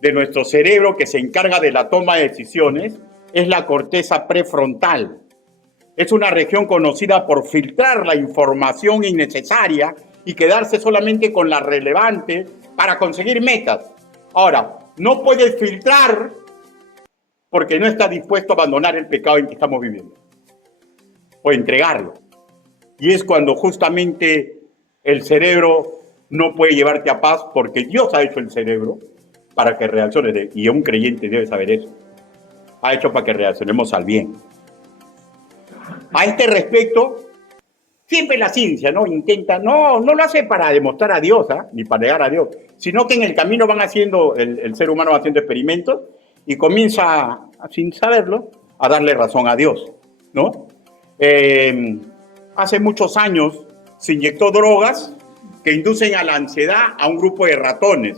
de nuestro cerebro que se encarga de la toma de decisiones es la corteza prefrontal. Es una región conocida por filtrar la información innecesaria y quedarse solamente con la relevante para conseguir metas. Ahora, no puedes filtrar porque no está dispuesto a abandonar el pecado en que estamos viviendo o entregarlo. Y es cuando justamente el cerebro no puede llevarte a paz, porque Dios ha hecho el cerebro para que reacciones, y un creyente debe saber eso. Ha hecho para que reaccionemos al bien. A este respecto, siempre la ciencia, ¿no?, intenta, no lo hace para demostrar a Dios, ni para negar a Dios, sino que en el camino van haciendo, el ser humano va haciendo experimentos y comienza, sin saberlo, a darle razón a Dios, ¿no? Hace muchos años se inyectó drogas que inducen a la ansiedad a un grupo de ratones,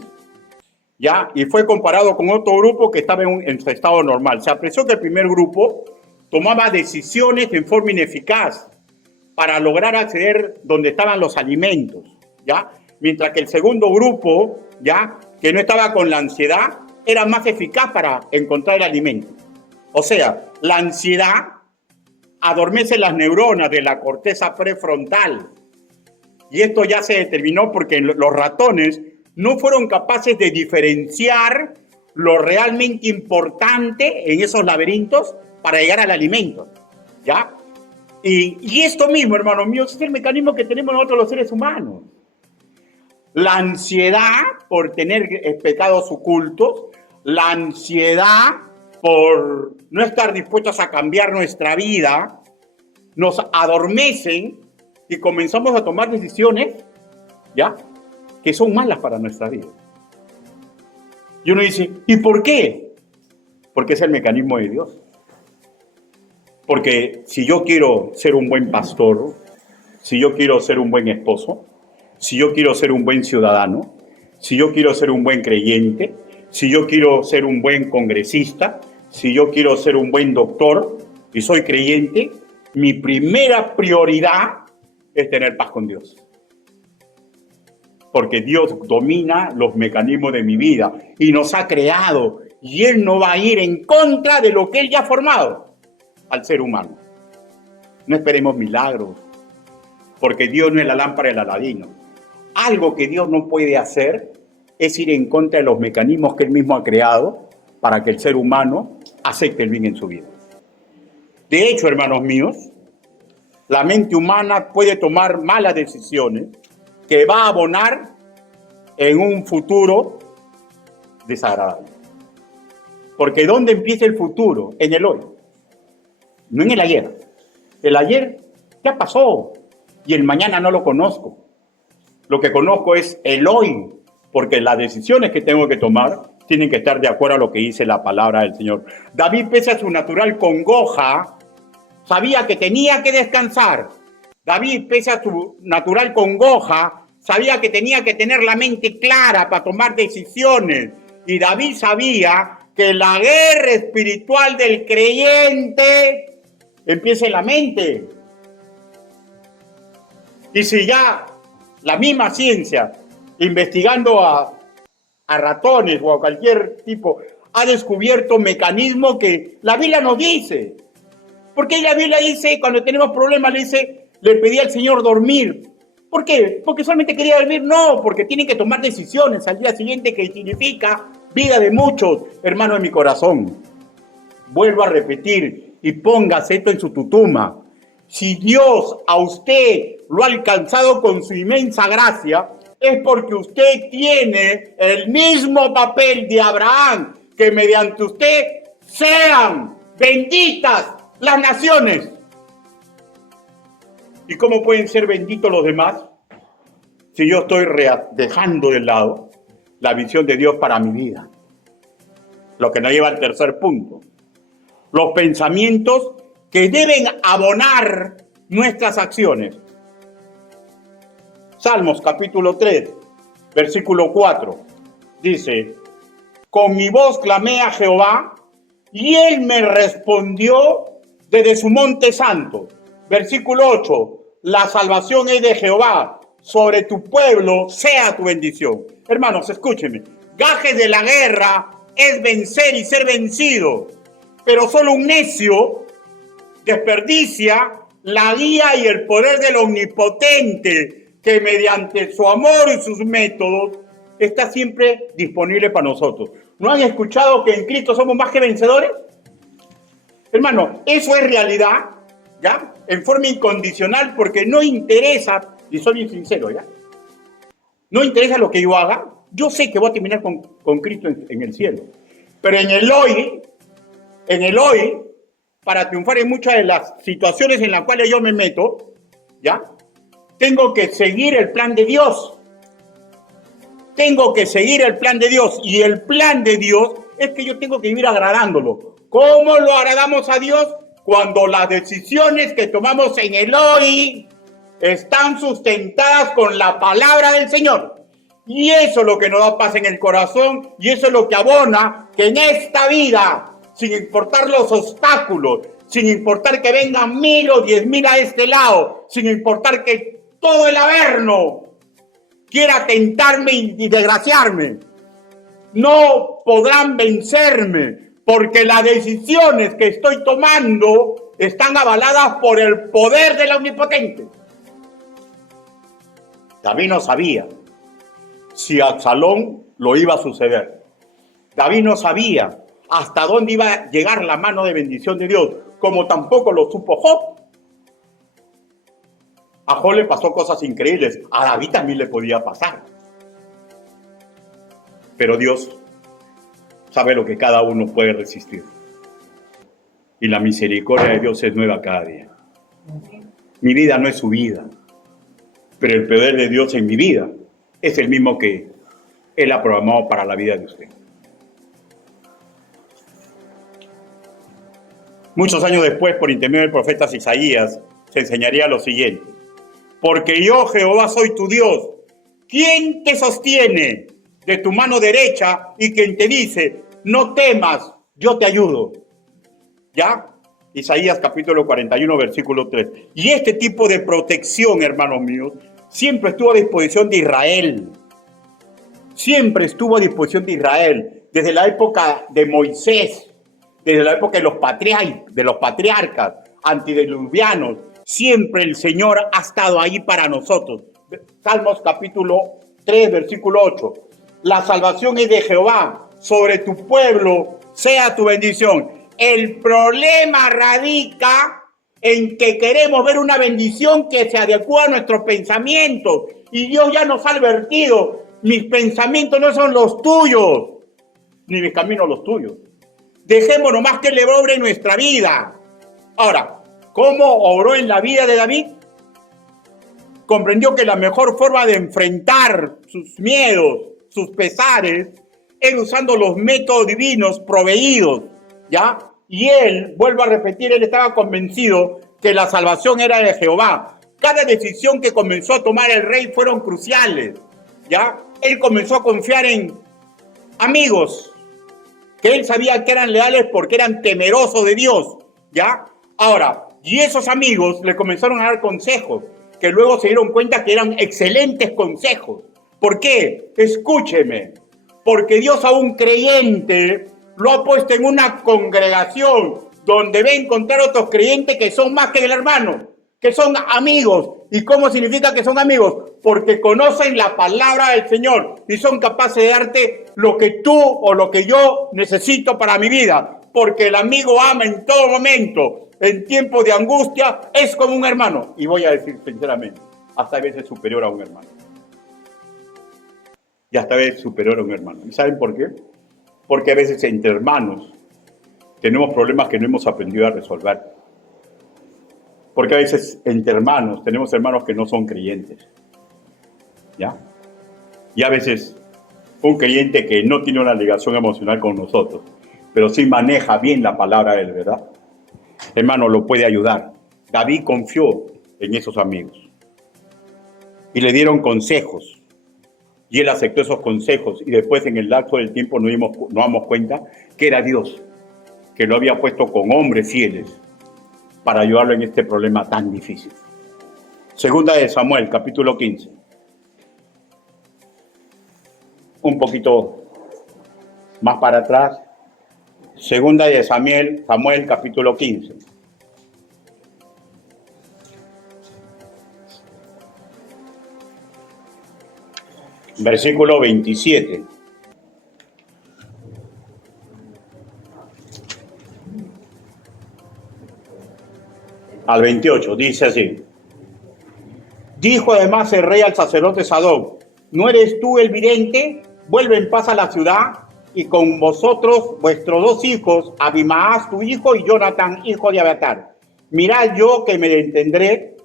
¿ya? Y fue comparado con otro grupo que estaba en su estado normal. Se apreció que el primer grupo tomaba decisiones en forma ineficaz para lograr acceder donde estaban los alimentos, ¿ya? Mientras que el segundo grupo, ¿ya?, que no estaba con la ansiedad, era más eficaz para encontrar el alimento. O sea, la ansiedad adormece las neuronas de la corteza prefrontal. Y esto ya se determinó porque los ratones no fueron capaces de diferenciar lo realmente importante en esos laberintos para llegar al alimento, ¿ya? Y esto mismo, hermanos míos, es el mecanismo que tenemos nosotros los seres humanos. La ansiedad por tener pecados ocultos, la ansiedad por no estar dispuestos a cambiar nuestra vida, nos adormecen y comenzamos a tomar decisiones, ¿ya?, que son malas para nuestra vida. Y uno dice, ¿y por qué? Porque es el mecanismo de Dios. Porque si yo quiero ser un buen pastor, si yo quiero ser un buen esposo, si yo quiero ser un buen ciudadano, si yo quiero ser un buen creyente, si yo quiero ser un buen congresista, si yo quiero ser un buen doctor y soy creyente, mi primera prioridad es tener paz con Dios. Porque Dios domina los mecanismos de mi vida y nos ha creado y Él no va a ir en contra de lo que Él ya ha formado al ser humano. No esperemos milagros, porque Dios no es la lámpara del Aladino. Algo que Dios no puede hacer es ir en contra de los mecanismos que Él mismo ha creado para que el ser humano acepte el bien en su vida. De hecho, hermanos míos, la mente humana puede tomar malas decisiones que va a abonar en un futuro desagradable. Porque ¿dónde empieza el futuro? En el hoy, no en el ayer. El ayer ya pasó y el mañana no lo conozco. Lo que conozco es el hoy, porque las decisiones que tengo que tomar tienen que estar de acuerdo a lo que dice la palabra del Señor. David, pese a su natural congoja, sabía que tenía que descansar. David, pese a su natural congoja, sabía que tenía que tener la mente clara para tomar decisiones. Y David sabía que la guerra espiritual del creyente empieza en la mente. Y si ya la misma ciencia, investigando a ratones o a cualquier tipo, ha descubierto mecanismos que la Biblia nos dice. Porque la Biblia dice, cuando tenemos problemas, le pedí al Señor dormir. ¿Por qué? ¿Porque solamente quería dormir? No, porque tienen que tomar decisiones al día siguiente, que significa vida de muchos, hermano de mi corazón. Vuelvo a repetir y póngase esto en su tutuma. Si Dios a usted lo ha alcanzado con su inmensa gracia, es porque usted tiene el mismo papel de Abraham, que mediante usted sean benditas las naciones. ¿Y cómo pueden ser benditos los demás? Si yo estoy dejando de lado la visión de Dios para mi vida. Lo que nos lleva al tercer punto. Los pensamientos que deben abonar nuestras acciones. Salmos capítulo 3, versículo 4. Dice, con mi voz clamé a Jehová y Él me respondió desde su monte santo. Versículo 8. La salvación es de Jehová, sobre tu pueblo sea tu bendición. Hermanos, escúchenme. Gajes de la guerra es vencer y ser vencido. Pero solo un necio desperdicia la guía y el poder del Omnipotente, que mediante su amor y sus métodos está siempre disponible para nosotros. ¿No han escuchado que en Cristo somos más que vencedores? Hermano, eso es realidad, ¿ya? En forma incondicional, porque no interesa, y soy bien sincero, ¿ya? No interesa lo que yo haga. Yo sé que voy a terminar con Cristo en el cielo. Pero en el hoy, para triunfar en muchas de las situaciones en las cuales yo me meto, ¿ya?, tengo que seguir el plan de Dios. Tengo que seguir el plan de Dios. Y el plan de Dios es que yo tengo que vivir agradándolo. ¿Cómo lo agradamos a Dios? Cuando las decisiones que tomamos en el hoy están sustentadas con la palabra del Señor. Y eso es lo que nos da paz en el corazón, y eso es lo que abona que en esta vida, sin importar los obstáculos, sin importar que vengan 1000 o 10,000 a este lado, sin importar que todo el averno quiera tentarme y desgraciarme, no podrán vencerme, porque las decisiones que estoy tomando están avaladas por el poder del Omnipotente. David no sabía si a Absalón lo iba a suceder. David no sabía hasta dónde iba a llegar la mano de bendición de Dios, como tampoco lo supo Job. A Job le pasó cosas increíbles, a David también le podía pasar. Pero Dios sabe lo que cada uno puede resistir. Y la misericordia de Dios es nueva cada día. Mi vida no es su vida, pero el poder de Dios en mi vida es el mismo que Él ha programado para la vida de usted. Muchos años después, por intermedio del profeta Isaías, se enseñaría lo siguiente. Porque yo, Jehová, soy tu Dios. ¿Quién te sostiene de tu mano derecha y quien te dice, no temas, yo te ayudo? ¿Ya? Isaías capítulo 41, versículo 3. Y este tipo de protección, hermanos míos, siempre estuvo a disposición de Israel. Siempre estuvo a disposición de Israel. Desde la época de Moisés, desde la época de los patriarcas antediluvianos, siempre el Señor ha estado ahí para nosotros. Salmos capítulo 3, versículo 8. La salvación es de Jehová, sobre tu pueblo sea tu bendición. El problema radica en que queremos ver una bendición que se adecua a nuestros pensamientos. Y Dios ya nos ha advertido, mis pensamientos no son los tuyos, ni mis caminos los tuyos. Dejemos nomás que Él obre en nuestra vida. Ahora, ¿cómo obró en la vida de David? Comprendió que la mejor forma de enfrentar sus miedos, sus pesares, era usando los métodos divinos proveídos, ¿ya? Y él, vuelvo a repetir, él estaba convencido que la salvación era de Jehová. Cada decisión que comenzó a tomar el rey fueron cruciales, ¿ya? Él comenzó a confiar en amigos que él sabía que eran leales porque eran temerosos de Dios, ¿ya? Ahora, y esos amigos le comenzaron a dar consejos, que luego se dieron cuenta que eran excelentes consejos. ¿Por qué? Escúcheme, porque Dios a un creyente lo ha puesto en una congregación donde va a encontrar otros creyentes que son más que el hermano, que son amigos. ¿Y cómo significa que son amigos? Porque conocen la palabra del Señor y son capaces de darte lo que tú o lo que yo necesito para mi vida. Porque el amigo ama en todo momento, en tiempo de angustia, es como un hermano. Y voy a decir sinceramente, hasta a veces superior a un hermano. Y hasta a veces superior a un hermano. ¿Y saben por qué? Porque a veces entre hermanos tenemos problemas que no hemos aprendido a resolver. Porque a veces entre hermanos tenemos hermanos que no son creyentes. ¿Ya? Y a veces un creyente que no tiene una ligación emocional con nosotros, pero sí maneja bien la palabra de verdad, hermano, lo puede ayudar. David confió en esos amigos y le dieron consejos. Y él aceptó esos consejos y después en el lapso del tiempo nos damos cuenta que era Dios, que lo había puesto con hombres fieles para ayudarlo en este problema tan difícil. Segunda de Samuel, capítulo 15. Un poquito más para atrás. Segunda de Samuel, capítulo 15. Versículo 27. Al 28, dice así. Dijo además el rey al sacerdote Sadoc, ¿no eres tú el vidente? Vuelve en paz a la ciudad y con vosotros vuestros dos hijos, Abimaas tu hijo y Jonatán, hijo de Abiatar. Mirad yo que me detendré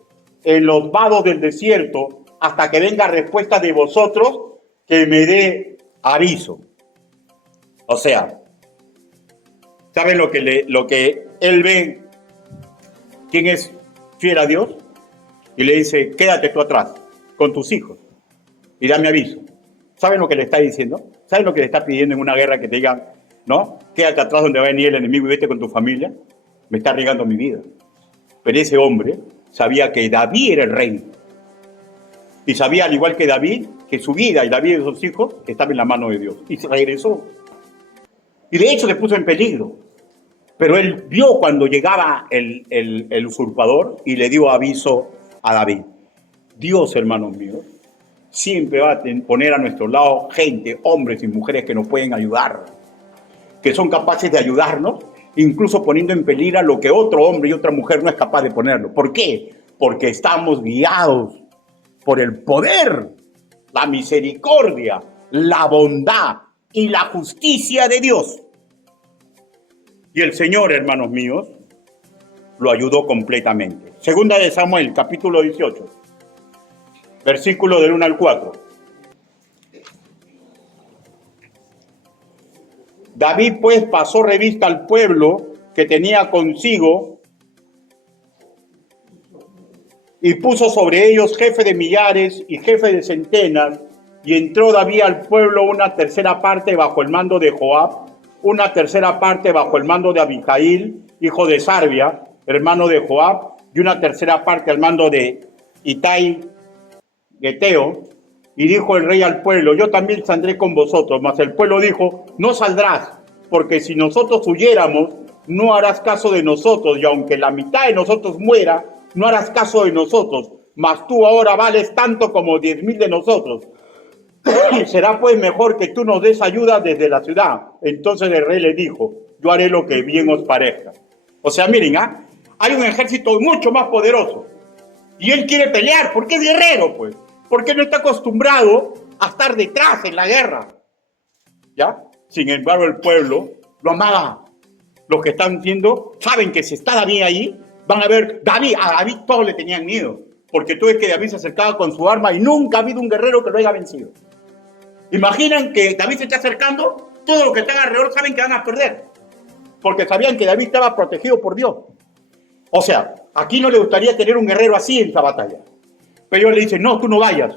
en los vados del desierto hasta que venga respuesta de vosotros que me dé aviso. O sea, ¿saben lo que él ve? ¿Quién es fiel a Dios? Y le dice, quédate tú atrás con tus hijos y dame aviso. ¿Saben lo que le está diciendo? ¿Saben lo que le está pidiendo en una guerra que te digan, no? Quédate atrás donde va a venir el enemigo y vete con tu familia. Me está arriesgando mi vida. Pero ese hombre sabía que David era el rey. Y sabía, al igual que David, que su vida y la vida de sus hijos estaba en la mano de Dios. Y se regresó. Y de hecho se puso en peligro. Pero él vio cuando llegaba el usurpador y le dio aviso a David. Dios, hermanos míos, siempre va a poner a nuestro lado gente, hombres y mujeres que nos pueden ayudar, que son capaces de ayudarnos, incluso poniendo en peligro lo que otro hombre y otra mujer no es capaz de ponerlo. ¿Por qué? Porque estamos guiados por el poder, la misericordia, la bondad y la justicia de Dios. Y el Señor, hermanos míos, lo ayudó completamente. Segunda de Samuel, capítulo 18, versículo del 1 al 4. David pues pasó revista al pueblo que tenía consigo y puso sobre ellos jefe de millares y jefe de centenas, y entró David al pueblo una tercera parte bajo el mando de Joab, una tercera parte bajo el mando de Abijail, hijo de Sarbia, hermano de Joab, y una tercera parte al mando de Itai Geteo. Y dijo el rey al pueblo: yo también saldré con vosotros. Mas el pueblo dijo: no saldrás, porque si nosotros huyéramos, no harás caso de nosotros, y aunque la mitad de nosotros muera, no harás caso de nosotros. Mas tú ahora vales tanto como 10,000 de nosotros. Será pues mejor que tú nos des ayuda desde la ciudad. Entonces el rey le dijo: yo haré lo que bien os parezca. O sea, miren, hay un ejército mucho más poderoso y él quiere pelear porque es guerrero, pues, porque no está acostumbrado a estar detrás en la guerra, ¿ya? Sin embargo, el pueblo lo amaba. Los que están viendo saben que si está David ahí, van a ver a David todos le tenían miedo, porque tú ves que David se acercaba con su arma y nunca ha habido un guerrero que lo haya vencido. Imaginan que David se está acercando, todos los que están alrededor saben que van a perder, porque sabían que David estaba protegido por Dios. O sea, aquí no le gustaría tener un guerrero así en esa batalla. Pero ellos le dicen: no, tú no vayas,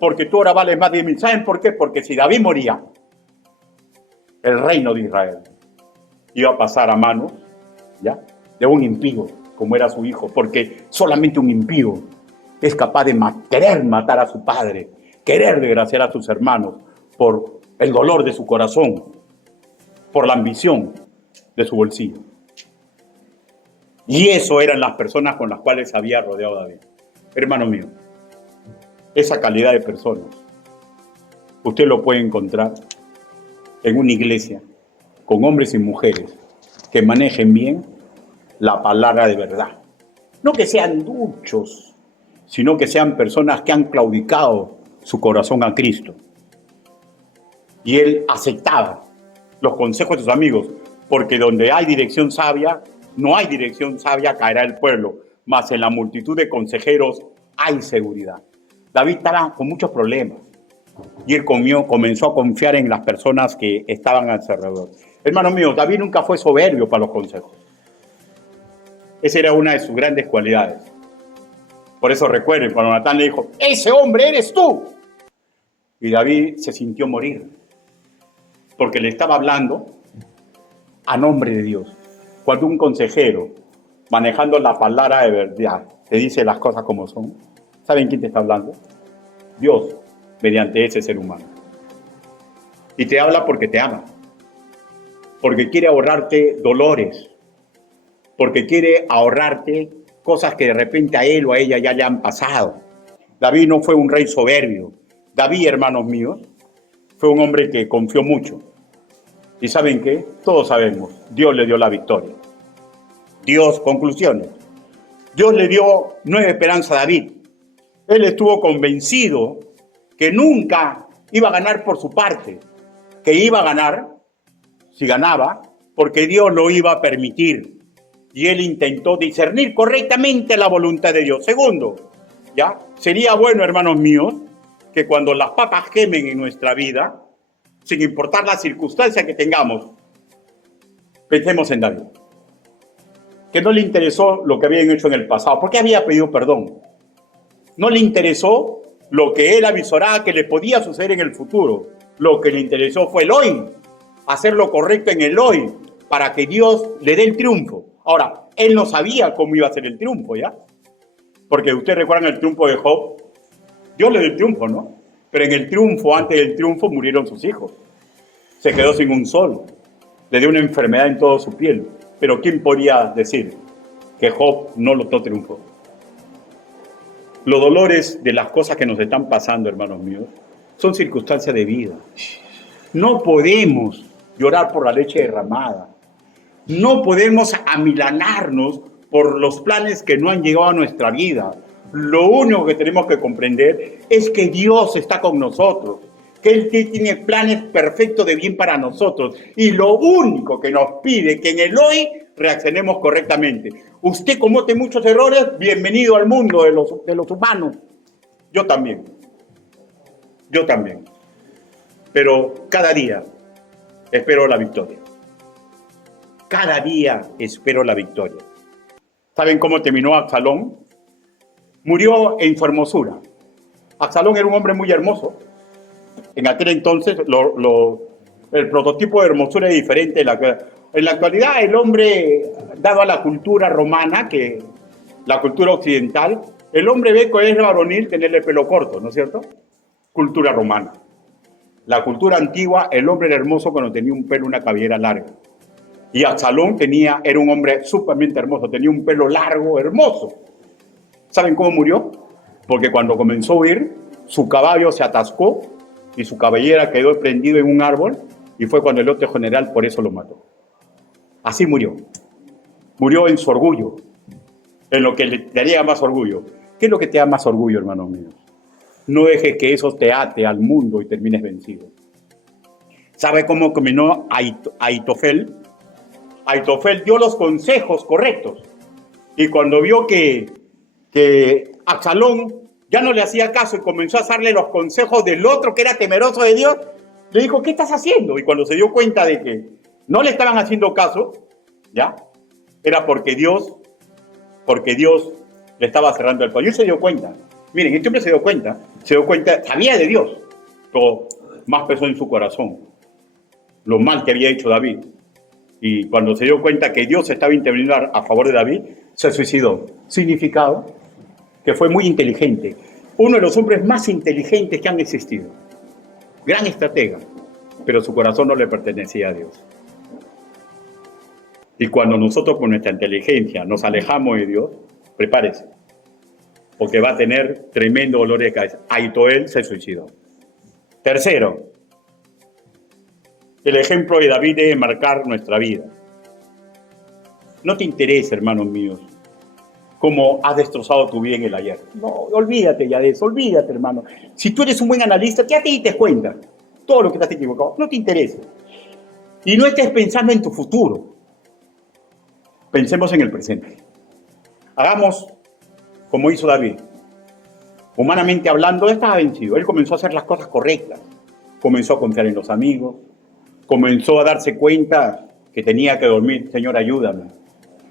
porque tú ahora vales más de 10,000. ¿Saben por qué? Porque si David moría, el reino de Israel iba a pasar a manos, ¿ya?, de un impío, como era su hijo, porque solamente un impío es capaz de querer matar a su padre, querer desgraciar a sus hermanos por el dolor de su corazón, por la ambición de su bolsillo. Y eso eran las personas con las cuales se había rodeado David. Hermano mío, esa calidad de personas usted lo puede encontrar en una iglesia con hombres y mujeres que manejen bien la palabra de verdad. No que sean duchos, sino que sean personas que han claudicado su corazón a Cristo. Y él aceptaba los consejos de sus amigos, porque donde hay dirección sabia, no hay dirección sabia, caerá el pueblo, mas en la multitud de consejeros hay seguridad. David estaba con muchos problemas y él comenzó a confiar en las personas que estaban a su alrededor. Hermanos míos, David nunca fue soberbio para los consejos. Esa era una de sus grandes cualidades. Por eso recuerden, cuando Natán le dijo: ese hombre eres tú. Y David se sintió morir, porque le estaba hablando a nombre de Dios. Cuando un consejero, manejando la palabra de verdad, te dice las cosas como son, ¿saben quién te está hablando? Dios, mediante ese ser humano. Y te habla porque te ama, porque quiere ahorrarte dolores, porque quiere ahorrarte cosas que de repente a él o a ella ya le han pasado. David no fue un rey soberbio. David, hermanos míos, fue un hombre que confió mucho. ¿Y saben qué? Todos sabemos, Dios le dio la victoria. Dios, conclusiones. Dios le dio nueva esperanza a David. Él estuvo convencido que nunca iba a ganar por su parte, que iba a ganar, si ganaba, porque Dios lo iba a permitir. Y él intentó discernir correctamente la voluntad de Dios. Segundo, ¿ya? Sería bueno, hermanos míos, que cuando las papas quemen en nuestra vida, sin importar la circunstancia que tengamos, pensemos en David, que no le interesó lo que habían hecho en el pasado, porque había pedido perdón. No le interesó lo que él avisoraba que le podía suceder en el futuro. Lo que le interesó fue el hoy, hacer lo correcto en el hoy, para que Dios le dé el triunfo. Ahora, él no sabía cómo iba a ser el triunfo, ¿ya? Porque ustedes recuerdan el triunfo de Job. Dios le dio el triunfo, ¿no? Pero en el triunfo, antes del triunfo, murieron sus hijos. Se quedó sin un sol. Le dio una enfermedad en toda su piel. Pero ¿quién podría decir que Job no triunfó? Los dolores de las cosas que nos están pasando, hermanos míos, son circunstancias de vida. No podemos llorar por la leche derramada. No podemos amilanarnos por los planes que no han llegado a nuestra vida. Lo único que tenemos que comprender es que Dios está con nosotros, que Él tiene planes perfectos de bien para nosotros. Y lo único que nos pide es que en el hoy reaccionemos correctamente. Usted comete muchos errores, bienvenido al mundo de los humanos. Yo también. Pero cada día espero la victoria. Cada día espero la victoria. ¿Saben cómo terminó Absalón? Murió en su hermosura. Absalón era un hombre muy hermoso. En aquel entonces el prototipo de hermosura es diferente. En la actualidad el hombre, dado a la cultura romana, que la cultura occidental, el hombre ve que es varonil tenerle pelo corto, ¿no es cierto? Cultura romana. La cultura antigua, el hombre era hermoso cuando tenía un pelo, una cabellera larga. Y Absalón era un hombre sumamente hermoso, tenía un pelo largo, hermoso. ¿Saben cómo murió? Porque cuando comenzó a huir, su caballo se atascó y su cabellera quedó prendido en un árbol, y fue cuando el otro general por eso lo mató. Así murió. Murió en su orgullo, en lo que le daría más orgullo. ¿Qué es lo que te da más orgullo, hermanos míos? No dejes que eso te ate al mundo y termines vencido. ¿Sabe cómo terminó Ahitofel? Ahitofel dio los consejos correctos. Y cuando vio que Absalón ya no le hacía caso y comenzó a hacerle los consejos del otro que era temeroso de Dios, le dijo, ¿qué estás haciendo? Y cuando se dio cuenta de que no le estaban haciendo caso, ¿ya? Era porque Dios le estaba cerrando el paso. Y él se dio cuenta. Miren, este hombre se dio cuenta, sabía de Dios, pero más pesó en su corazón lo mal que había hecho David. Y cuando se dio cuenta que Dios estaba interviniendo a favor de David, se suicidó. Significado que fue muy inteligente. Uno de los hombres más inteligentes que han existido. Gran estratega, pero su corazón no le pertenecía a Dios. Y cuando nosotros con nuestra inteligencia nos alejamos de Dios, prepárese, porque va a tener tremendo dolor de cabeza. Ahitofel se suicidó. Tercero, el ejemplo de David debe marcar nuestra vida. No te interesa, hermanos míos, cómo has destrozado tu vida en el ayer. No, olvídate ya de eso, olvídate, hermano. Si tú eres un buen analista, ya te diste cuenta. Todo lo que te has equivocado, no te interesa. Y no estés pensando en tu futuro. Pensemos en el presente. Hagamos como hizo David. Humanamente hablando, estaba vencido. Él comenzó a hacer las cosas correctas. Comenzó a confiar en los amigos. Comenzó a darse cuenta que tenía que dormir. Señor, ayúdame.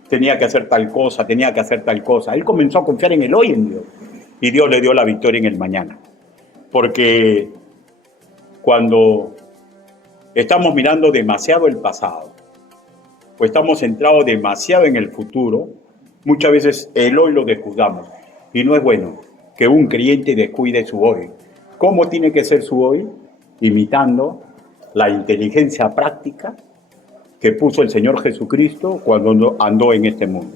Tenía que hacer tal cosa, tenía que hacer tal cosa. Él comenzó a confiar en el hoy en Dios. Y Dios le dio la victoria en el mañana. Porque cuando estamos mirando demasiado el pasado, o estamos centrados demasiado en el futuro, muchas veces el hoy lo descuidamos. Y no es bueno que un creyente descuide su hoy. ¿Cómo tiene que ser su hoy? Imitando la inteligencia práctica que puso el Señor Jesucristo cuando andó en este mundo.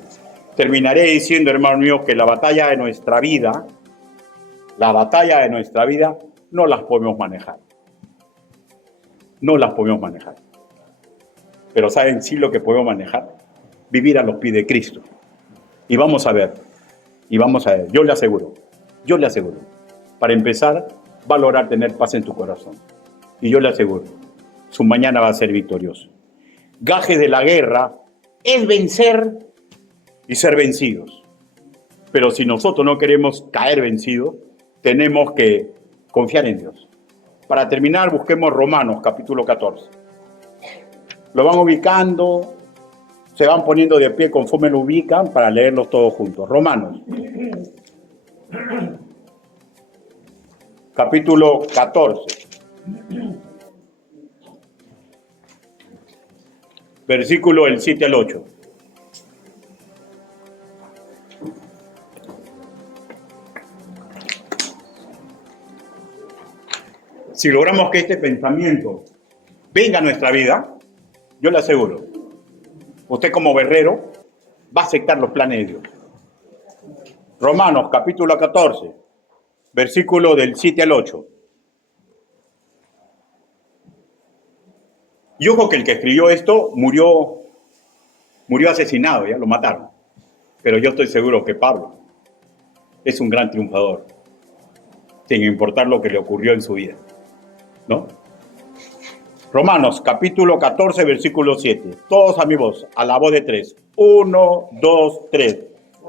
Terminaré diciendo, hermanos míos, que la batalla de nuestra vida no las podemos manejar. No las podemos manejar. Pero ¿saben sí lo que podemos manejar? Vivir a los pies de Cristo. Y vamos a ver, yo le aseguro, para empezar, va a lograr tener paz en tu corazón. Y yo le aseguro, su mañana va a ser victorioso. Gajes de la guerra es vencer y ser vencidos. Pero si nosotros no queremos caer vencidos, tenemos que confiar en Dios. Para terminar, busquemos Romanos, capítulo 14. Lo van ubicando, se van poniendo de pie conforme lo ubican para leerlos todos juntos. Romanos, capítulo 14. Versículo del 7 al 8. Si logramos que este pensamiento venga a nuestra vida, yo le aseguro usted como guerrero va a aceptar los planes de Dios. Romanos capítulo 14, versículo del 7 al 8. Y ojo que el que escribió esto murió asesinado, ya lo mataron. Pero yo estoy seguro que Pablo es un gran triunfador, sin importar lo que le ocurrió en su vida, ¿no? Romanos capítulo 14, versículo 7. Todos a mi voz, a la voz de 3. 1, 2, 3.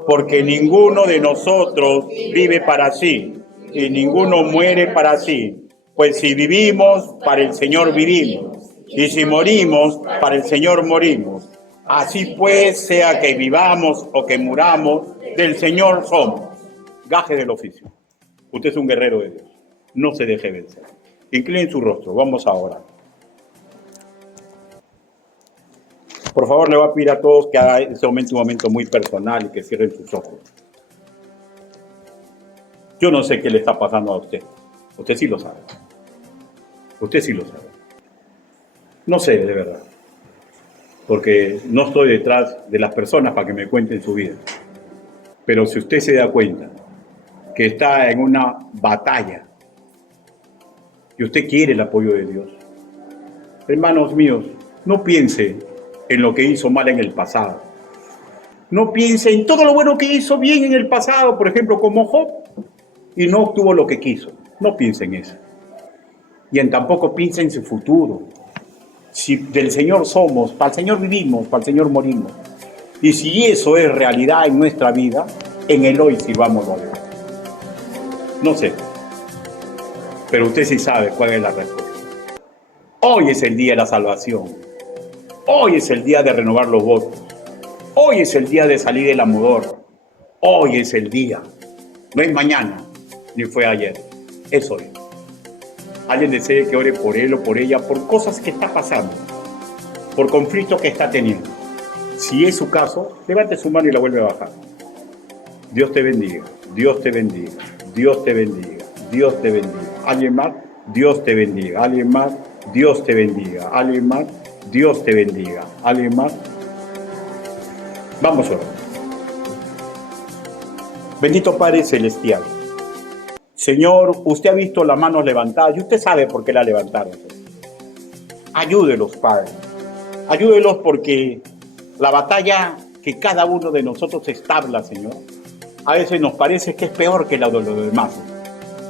Porque ninguno de nosotros vive para sí, y ninguno muere para sí. Pues si vivimos, para el Señor vivimos. Y si morimos, para el Señor morimos. Así pues, sea que vivamos o que muramos, del Señor somos. Gaje del oficio. Usted es un guerrero de Dios. No se deje vencer. Inclinen su rostro. Vamos ahora. Por favor, le voy a pedir a todos que haga este momento un momento muy personal y que cierren sus ojos. Yo no sé qué le está pasando a usted. Usted sí lo sabe. Usted sí lo sabe. No sé, de verdad. Porque no estoy detrás de las personas para que me cuenten su vida. Pero si usted se da cuenta que está en una batalla y usted quiere el apoyo de Dios, hermanos míos, no piense en lo que hizo mal en el pasado. No piense en todo lo bueno que hizo bien en el pasado, por ejemplo, como Job, y no obtuvo lo que quiso. No piense en eso. Y tampoco piense en su futuro. Si del Señor somos, para el Señor vivimos, para el Señor morimos. Y si eso es realidad en nuestra vida, en el hoy sirvámoslo a Dios. No sé, pero usted sí sabe cuál es la respuesta. Hoy es el día de la salvación. Hoy es el día de renovar los votos. Hoy es el día de salir del amodor. Hoy es el día. No es mañana, ni fue ayer. Es hoy. Alguien desee que ore por él o por ella, por cosas que está pasando, por conflictos que está teniendo. Si es su caso, levante su mano y la vuelve a bajar. Dios te bendiga, Dios te bendiga, Dios te bendiga, Dios te bendiga. ¿Alguien más? Dios te bendiga. ¿Alguien más? Dios te bendiga. ¿Alguien más? Dios te bendiga. ¿Alguien más? Vamos a orar. Bendito Padre Celestial. Señor, usted ha visto las manos levantadas y usted sabe por qué la levantaron. Ayúdelos, Padre. Ayúdelos porque la batalla que cada uno de nosotros establa, Señor, a veces nos parece que es peor que la de los demás.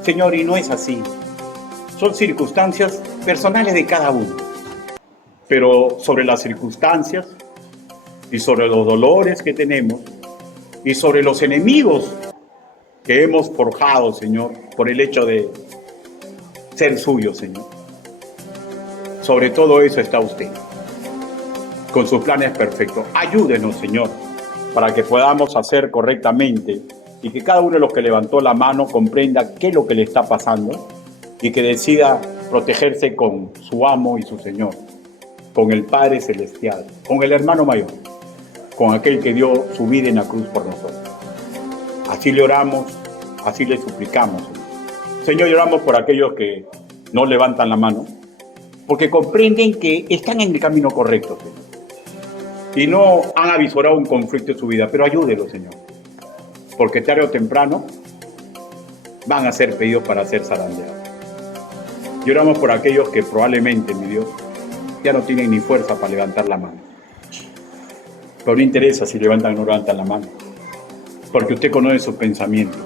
Señor, y no es así. Son circunstancias personales de cada uno. Pero sobre las circunstancias y sobre los dolores que tenemos y sobre los enemigos que hemos forjado, Señor, por el hecho de ser suyo, Señor. Sobre todo eso está usted, con sus planes perfectos. Ayúdenos, Señor, para que podamos hacer correctamente y que cada uno de los que levantó la mano comprenda qué es lo que le está pasando y que decida protegerse con su amo y su Señor, con el Padre Celestial, con el hermano mayor, con aquel que dio su vida en la cruz por nosotros. Así le oramos, así le suplicamos. Señor, oramos por aquellos que no levantan la mano, porque comprenden que están en el camino correcto, Señor, y no han avisorado un conflicto en su vida, pero ayúdelos, Señor, porque tarde o temprano van a ser pedidos para ser zarandeados. Y oramos por aquellos que probablemente, mi Dios, ya no tienen ni fuerza para levantar la mano. Pero no interesa si levantan o no levantan la mano, porque usted conoce sus pensamientos.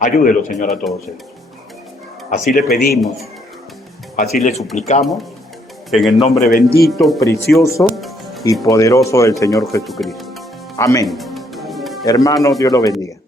Ayúdelo, Señor, a todos ellos. Así le pedimos, así le suplicamos, en el nombre bendito, precioso y poderoso del Señor Jesucristo. Amén. Hermanos, Dios lo bendiga.